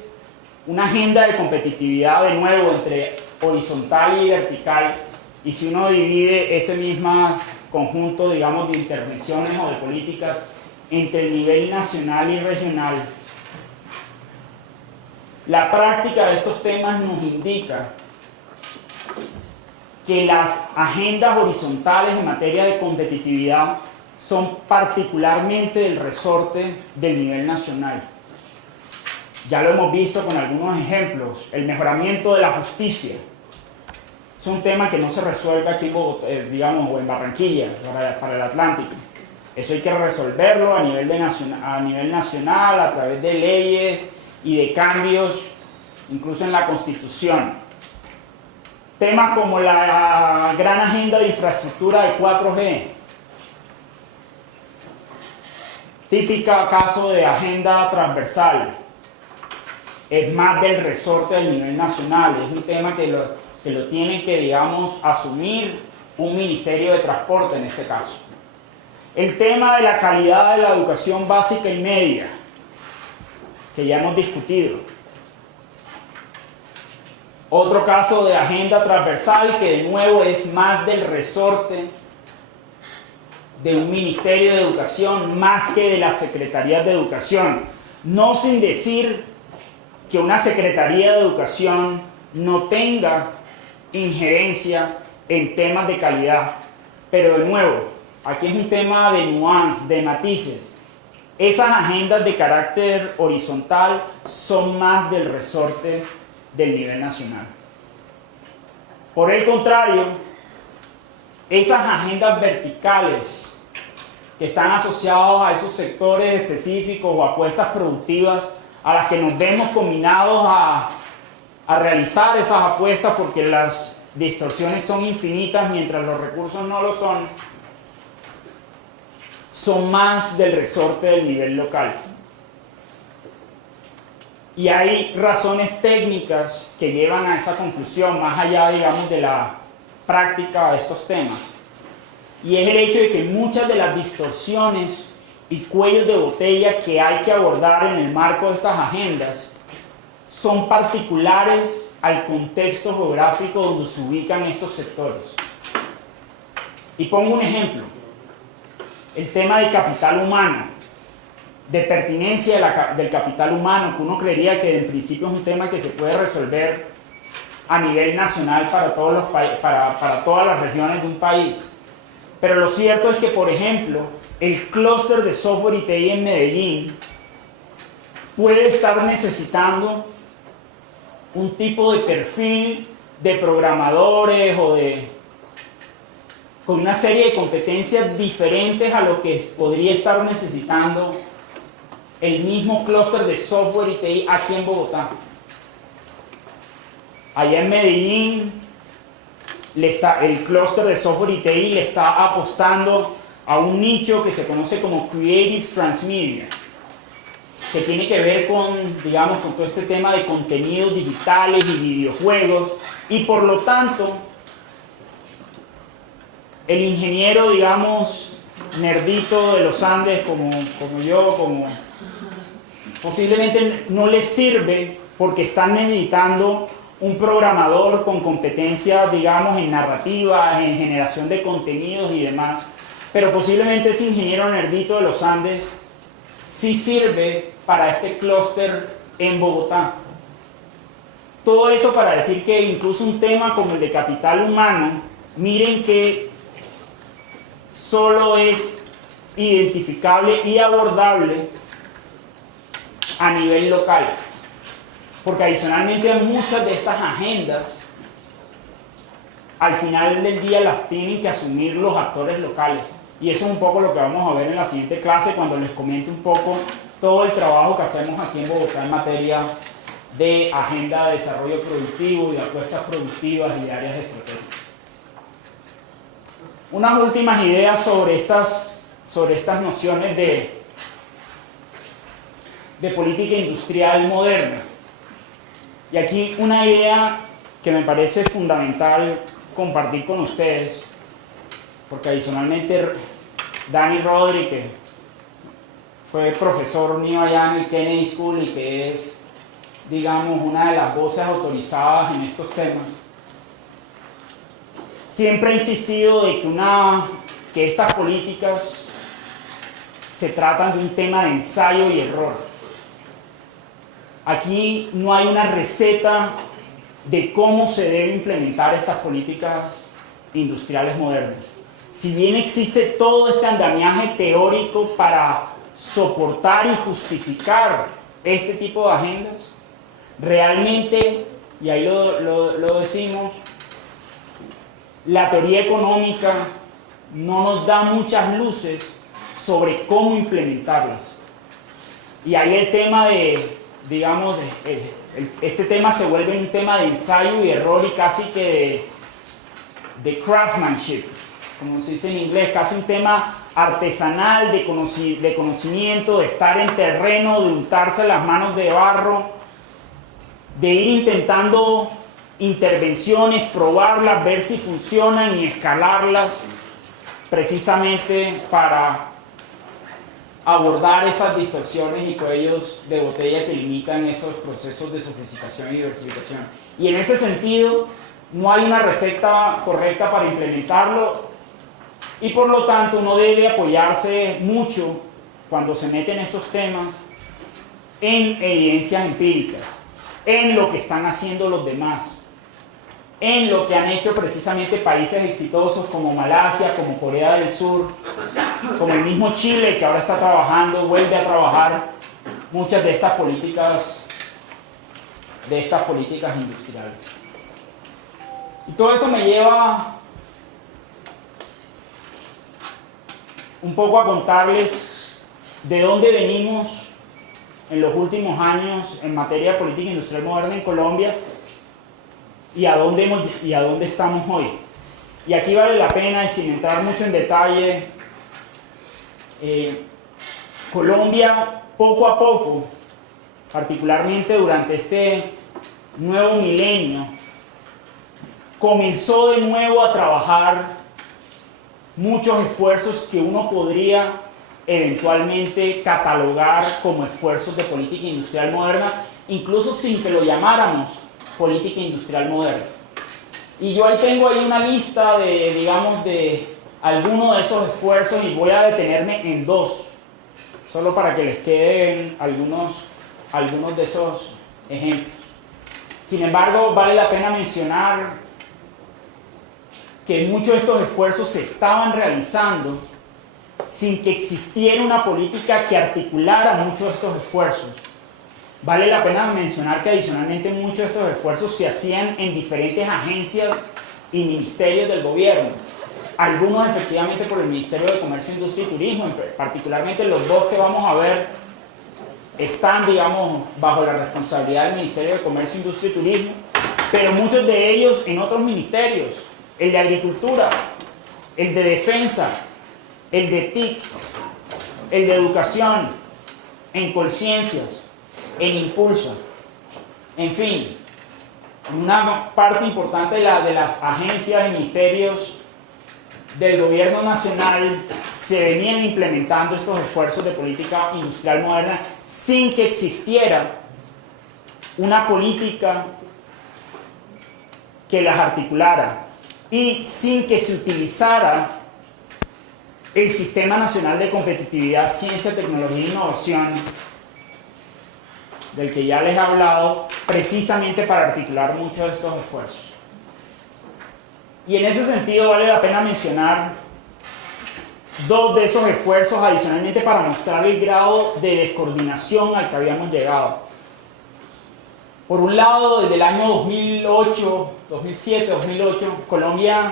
una agenda de competitividad de nuevo entre horizontal y vertical, y si uno divide ese mismo conjunto, digamos, de intervenciones o de políticas entre el nivel nacional y regional, la práctica de estos temas nos indica que las agendas horizontales en materia de competitividad son particularmente del resorte del nivel nacional. Ya lo hemos visto con algunos ejemplos. El mejoramiento de la justicia es un tema que no se resuelve aquí en Bogotá, digamos, o en Barranquilla, para el Atlántico. Eso hay que resolverlo a nivel nacional, a través de leyes y de cambios, incluso en la Constitución. Temas como la gran agenda de infraestructura de 4G, típico caso de agenda transversal, es más del resorte del nivel nacional, es un tema que lo tiene que, digamos, asumir un Ministerio de Transporte en este caso. El tema de la calidad de la educación básica y media, que ya hemos discutido. Otro caso de agenda transversal que de nuevo es más del resorte de un Ministerio de Educación más que de las Secretarías de Educación. No sin decir que una Secretaría de Educación no tenga injerencia en temas de calidad. Pero de nuevo, aquí es un tema de nuance, de matices. Esas agendas de carácter horizontal son más del resorte del nivel nacional. Por el contrario, esas agendas verticales que están asociadas a esos sectores específicos o apuestas productivas a las que nos vemos combinados a realizar esas apuestas porque las distorsiones son infinitas mientras los recursos no lo son más del resorte del nivel local. Y hay razones técnicas que llevan a esa conclusión, más allá, digamos, de la práctica de estos temas. Y es el hecho de que muchas de las distorsiones y cuellos de botella que hay que abordar en el marco de estas agendas son particulares al contexto geográfico donde se ubican estos sectores. Y pongo un ejemplo. El tema del capital humano, de pertinencia del capital humano, que uno creería que en principio es un tema que se puede resolver a nivel nacional para todas las regiones de un país. Pero lo cierto es que, por ejemplo, el clúster de software y TI en Medellín puede estar necesitando un tipo de perfil de programadores o con una serie de competencias diferentes a lo que podría estar necesitando el mismo clúster de software y TI aquí en Bogotá. Allá en Medellín, el clúster de software y TI le está apostando a un nicho que se conoce como Creative Transmedia, que tiene que ver con, digamos, con todo este tema de contenidos digitales y videojuegos, y por lo tanto, el ingeniero, digamos, nerdito de los Andes, como yo, posiblemente no les sirve porque están necesitando un programador con competencias, digamos, en narrativa, en generación de contenidos y demás. Pero posiblemente ese ingeniero nerdito de los Andes sí sirve para este clúster en Bogotá. Todo eso para decir que incluso un tema como el de capital humano, miren que solo es identificable y abordable a nivel local. Porque adicionalmente muchas de estas agendas, al final del día las tienen que asumir los actores locales. Y eso es un poco lo que vamos a ver en la siguiente clase cuando les comente un poco todo el trabajo que hacemos aquí en Bogotá en materia de agenda de desarrollo productivo y de apuestas productivas y de áreas estratégicas. Unas últimas ideas sobre estas nociones de política industrial moderna. Y aquí una idea que me parece fundamental compartir con ustedes, porque adicionalmente Dani Rodri, que fue profesor mío allá en el Kennedy School y que es, digamos, una de las voces autorizadas en estos temas, siempre ha insistido de que estas políticas se tratan de un tema de ensayo y error. Aquí no hay una receta de cómo se debe implementar estas políticas industriales modernas. Si bien existe todo este andamiaje teórico para soportar y justificar este tipo de agendas, realmente, y ahí lo decimos, la teoría económica no nos da muchas luces sobre cómo implementarlas. Y ahí el tema digamos, este tema se vuelve un tema de ensayo y error y casi que de craftsmanship, como se dice en inglés, casi un tema artesanal de conocimiento, de estar en terreno, de untarse las manos de barro, de ir intentando intervenciones, probarlas, ver si funcionan y escalarlas precisamente para abordar esas distorsiones y cuellos de botella que limitan esos procesos de sofisticación y diversificación. Y en ese sentido, no hay una receta correcta para implementarlo y por lo tanto uno debe apoyarse mucho cuando se mete en estos temas en evidencias empíricas, en lo que están haciendo los demás, en lo que han hecho precisamente países exitosos como Malasia, como Corea del Sur, como el mismo Chile, que ahora está trabajando, vuelve a trabajar muchas de estas políticas industriales. Y todo eso me lleva un poco a contarles de dónde venimos en los últimos años en materia de política industrial moderna en Colombia y a dónde estamos hoy. Y aquí vale la pena, y sin entrar mucho en detalle, Colombia poco a poco, particularmente durante este nuevo milenio, comenzó de nuevo a trabajar muchos esfuerzos que uno podría eventualmente catalogar como esfuerzos de política industrial moderna, incluso sin que lo llamáramos política industrial moderna. Y yo tengo ahí una lista de algunos de esos esfuerzos y voy a detenerme en dos, solo para que les queden algunos de esos ejemplos. Sin embargo, vale la pena mencionar que muchos de estos esfuerzos se estaban realizando sin que existiera una política que articulara muchos de estos esfuerzos. Vale la pena mencionar que adicionalmente muchos de estos esfuerzos se hacían en diferentes agencias y ministerios del gobierno. Algunos efectivamente por el Ministerio de Comercio, Industria y Turismo, particularmente los dos que vamos a ver están, digamos, bajo la responsabilidad del Ministerio de Comercio, Industria y Turismo, pero muchos de ellos en otros ministerios, el de Agricultura, el de Defensa, el de TIC, el de Educación, en Colciencias, en Impulso, en fin, una parte importante de las agencias y ministerios del gobierno nacional se venían implementando estos esfuerzos de política industrial moderna sin que existiera una política que las articulara y sin que se utilizara el Sistema Nacional de Competitividad, Ciencia, Tecnología e Innovación, del que ya les he hablado, precisamente para articular muchos de estos esfuerzos. Y en ese sentido vale la pena mencionar dos de esos esfuerzos adicionalmente para mostrar el grado de descoordinación al que habíamos llegado. Por un lado, desde el año 2008, 2007, 2008, Colombia,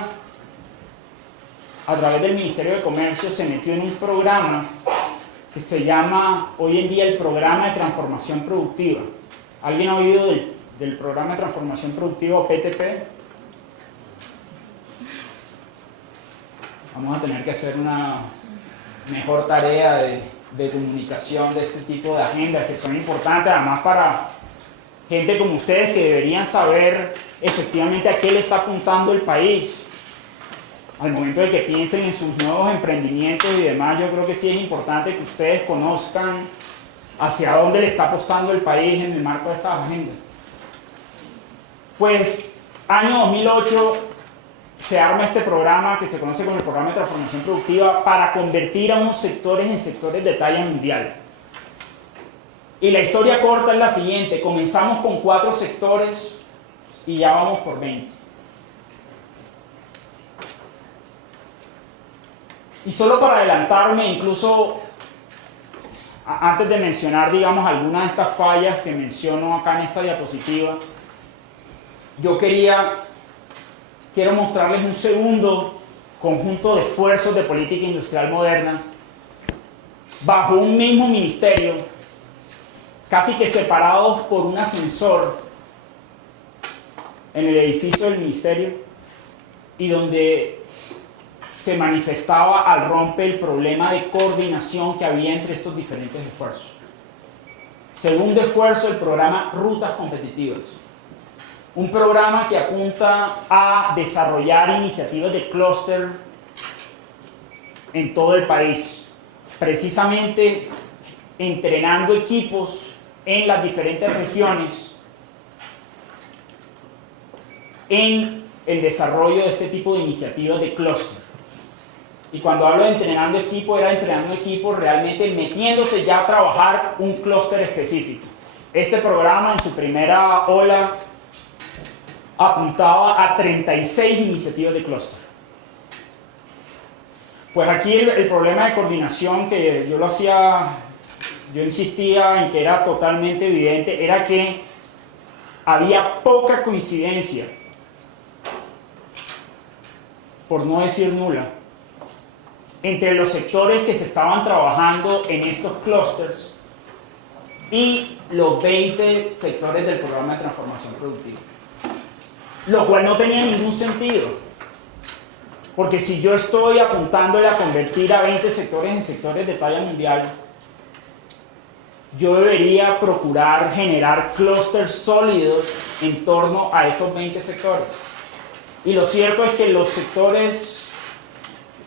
a través del Ministerio de Comercio, se metió en un programa que se llama hoy en día el Programa de Transformación Productiva. ¿Alguien ha oído del Programa de Transformación Productiva, PTP? Vamos a tener que hacer una mejor tarea de comunicación de este tipo de agendas que son importantes, además para gente como ustedes que deberían saber efectivamente a qué le está apuntando el país. Al momento de que piensen en sus nuevos emprendimientos y demás, yo creo que sí es importante que ustedes conozcan hacia dónde le está apostando el país en el marco de estas agendas. Pues, año 2008, se arma este programa que se conoce como el Programa de Transformación Productiva para convertir a unos sectores en sectores de talla mundial. Y la historia corta es la siguiente: comenzamos con 4 sectores y ya vamos por 20. Y solo para adelantarme, incluso antes de mencionar, digamos, algunas de estas fallas que menciono acá en esta diapositiva, yo quiero mostrarles un segundo conjunto de esfuerzos de política industrial moderna bajo un mismo ministerio, casi que separados por un ascensor en el edificio del ministerio, y donde se manifestaba al rompe el problema de coordinación que había entre estos diferentes esfuerzos. Segundo esfuerzo, el programa Rutas Competitivas. Un programa que apunta a desarrollar iniciativas de clúster en todo el país, precisamente entrenando equipos en las diferentes regiones en el desarrollo de este tipo de iniciativas de clúster. Y cuando hablo de entrenando equipos, era entrenando equipos realmente metiéndose ya a trabajar un clúster específico. Este programa en su primera ola apuntaba a 36 iniciativas de clúster. Pues aquí el problema de coordinación que yo insistía en que era totalmente evidente, era que había poca coincidencia, por no decir nula, entre los sectores que se estaban trabajando en estos clústeres y los 20 sectores del programa de transformación productiva. Lo cual no tenía ningún sentido, porque si yo estoy apuntándole a convertir a 20 sectores en sectores de talla mundial, yo debería procurar generar clústeres sólidos en torno a esos 20 sectores. Y lo cierto es que los sectores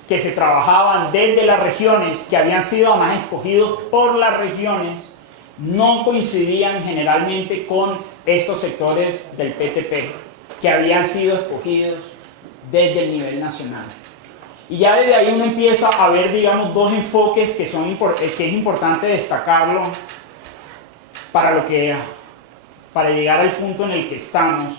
que se trabajaban desde las regiones, que habían sido además escogidos por las regiones, no coincidían generalmente con estos sectores del PTP, que habían sido escogidos desde el nivel nacional. Y ya desde ahí uno empieza a ver, digamos, dos enfoques que es importante destacarlo para llegar al punto en el que estamos,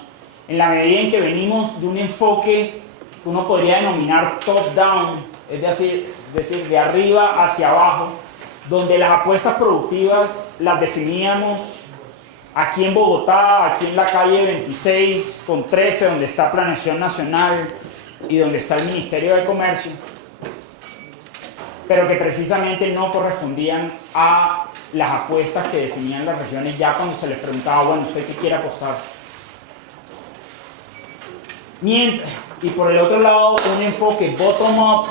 en la medida en que venimos de un enfoque que uno podría denominar top-down, es decir, de arriba hacia abajo, donde las apuestas productivas las definíamos aquí en Bogotá, aquí en la calle 26 con 13, donde está Planeación Nacional y donde está el Ministerio de Comercio, pero que precisamente no correspondían a las apuestas que definían las regiones ya cuando se les preguntaba, bueno, ¿usted qué quiere apostar? Y por el otro lado, un enfoque bottom-up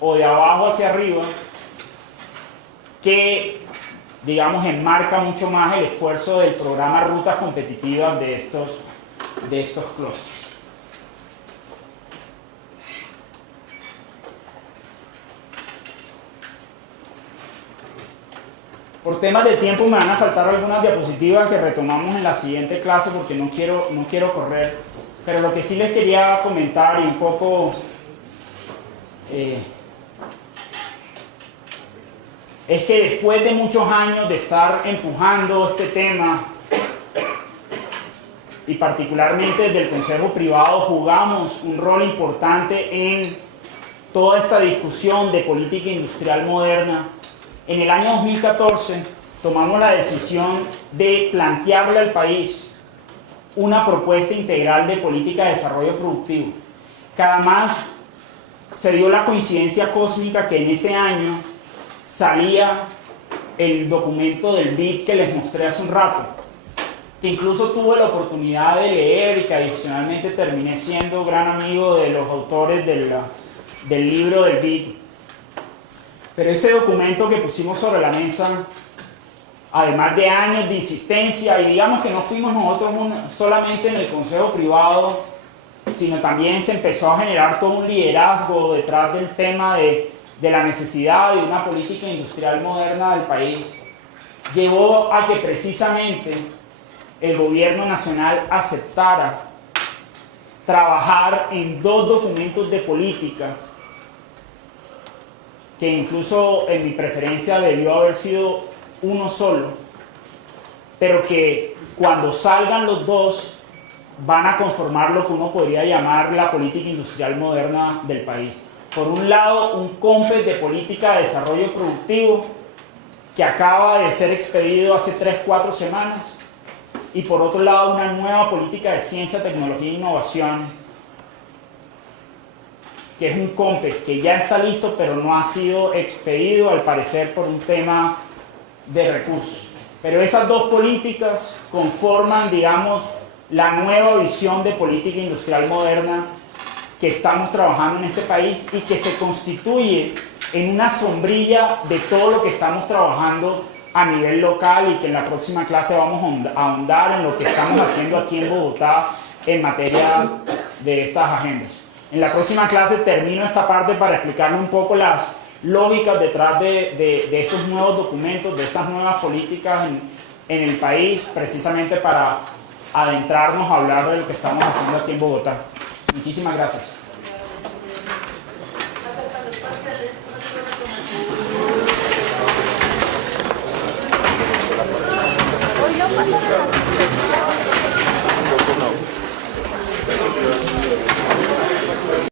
o de abajo hacia arriba que, digamos, enmarca mucho más el esfuerzo del programa Rutas Competitivas de estos clústeres. Por temas de tiempo me van a faltar algunas diapositivas que retomamos en la siguiente clase porque no quiero correr. Pero lo que sí les quería comentar y un poco es que después de muchos años de estar empujando este tema, y particularmente desde el Consejo Privado, jugamos un rol importante en toda esta discusión de política industrial moderna. En el año 2014 tomamos la decisión de plantearle al país una propuesta integral de política de desarrollo productivo. Que además se dio la coincidencia cósmica que en ese año salía el documento del BID que les mostré hace un rato, que incluso tuve la oportunidad de leer y que adicionalmente terminé siendo gran amigo de los autores del libro del BID. Pero ese documento que pusimos sobre la mesa, además de años de insistencia, y digamos que no fuimos nosotros solamente en el Consejo Privado, sino también se empezó a generar todo un liderazgo detrás del tema de la necesidad de una política industrial moderna del país, llevó a que precisamente el gobierno nacional aceptara trabajar en 2 documentos de política, que incluso en mi preferencia debió haber sido uno solo, pero que cuando salgan los 2 van a conformar lo que uno podría llamar la política industrial moderna del país. Por un lado, un COMPES de política de desarrollo productivo que acaba de ser expedido hace 3-4 semanas, y por otro lado una nueva política de ciencia, tecnología e innovación, que es un COMPES que ya está listo pero no ha sido expedido al parecer por un tema de recursos. Pero esas 2 políticas conforman, digamos, la nueva visión de política industrial moderna que estamos trabajando en este país y que se constituye en una sombrilla de todo lo que estamos trabajando a nivel local, y que en la próxima clase vamos a ahondar en lo que estamos haciendo aquí en Bogotá en materia de estas agendas. En la próxima clase termino esta parte para explicarle un poco las lógicas detrás de estos nuevos documentos, de estas nuevas políticas en el país, precisamente para adentrarnos a hablar de lo que estamos haciendo aquí en Bogotá. Muchísimas gracias. Hoy yo paso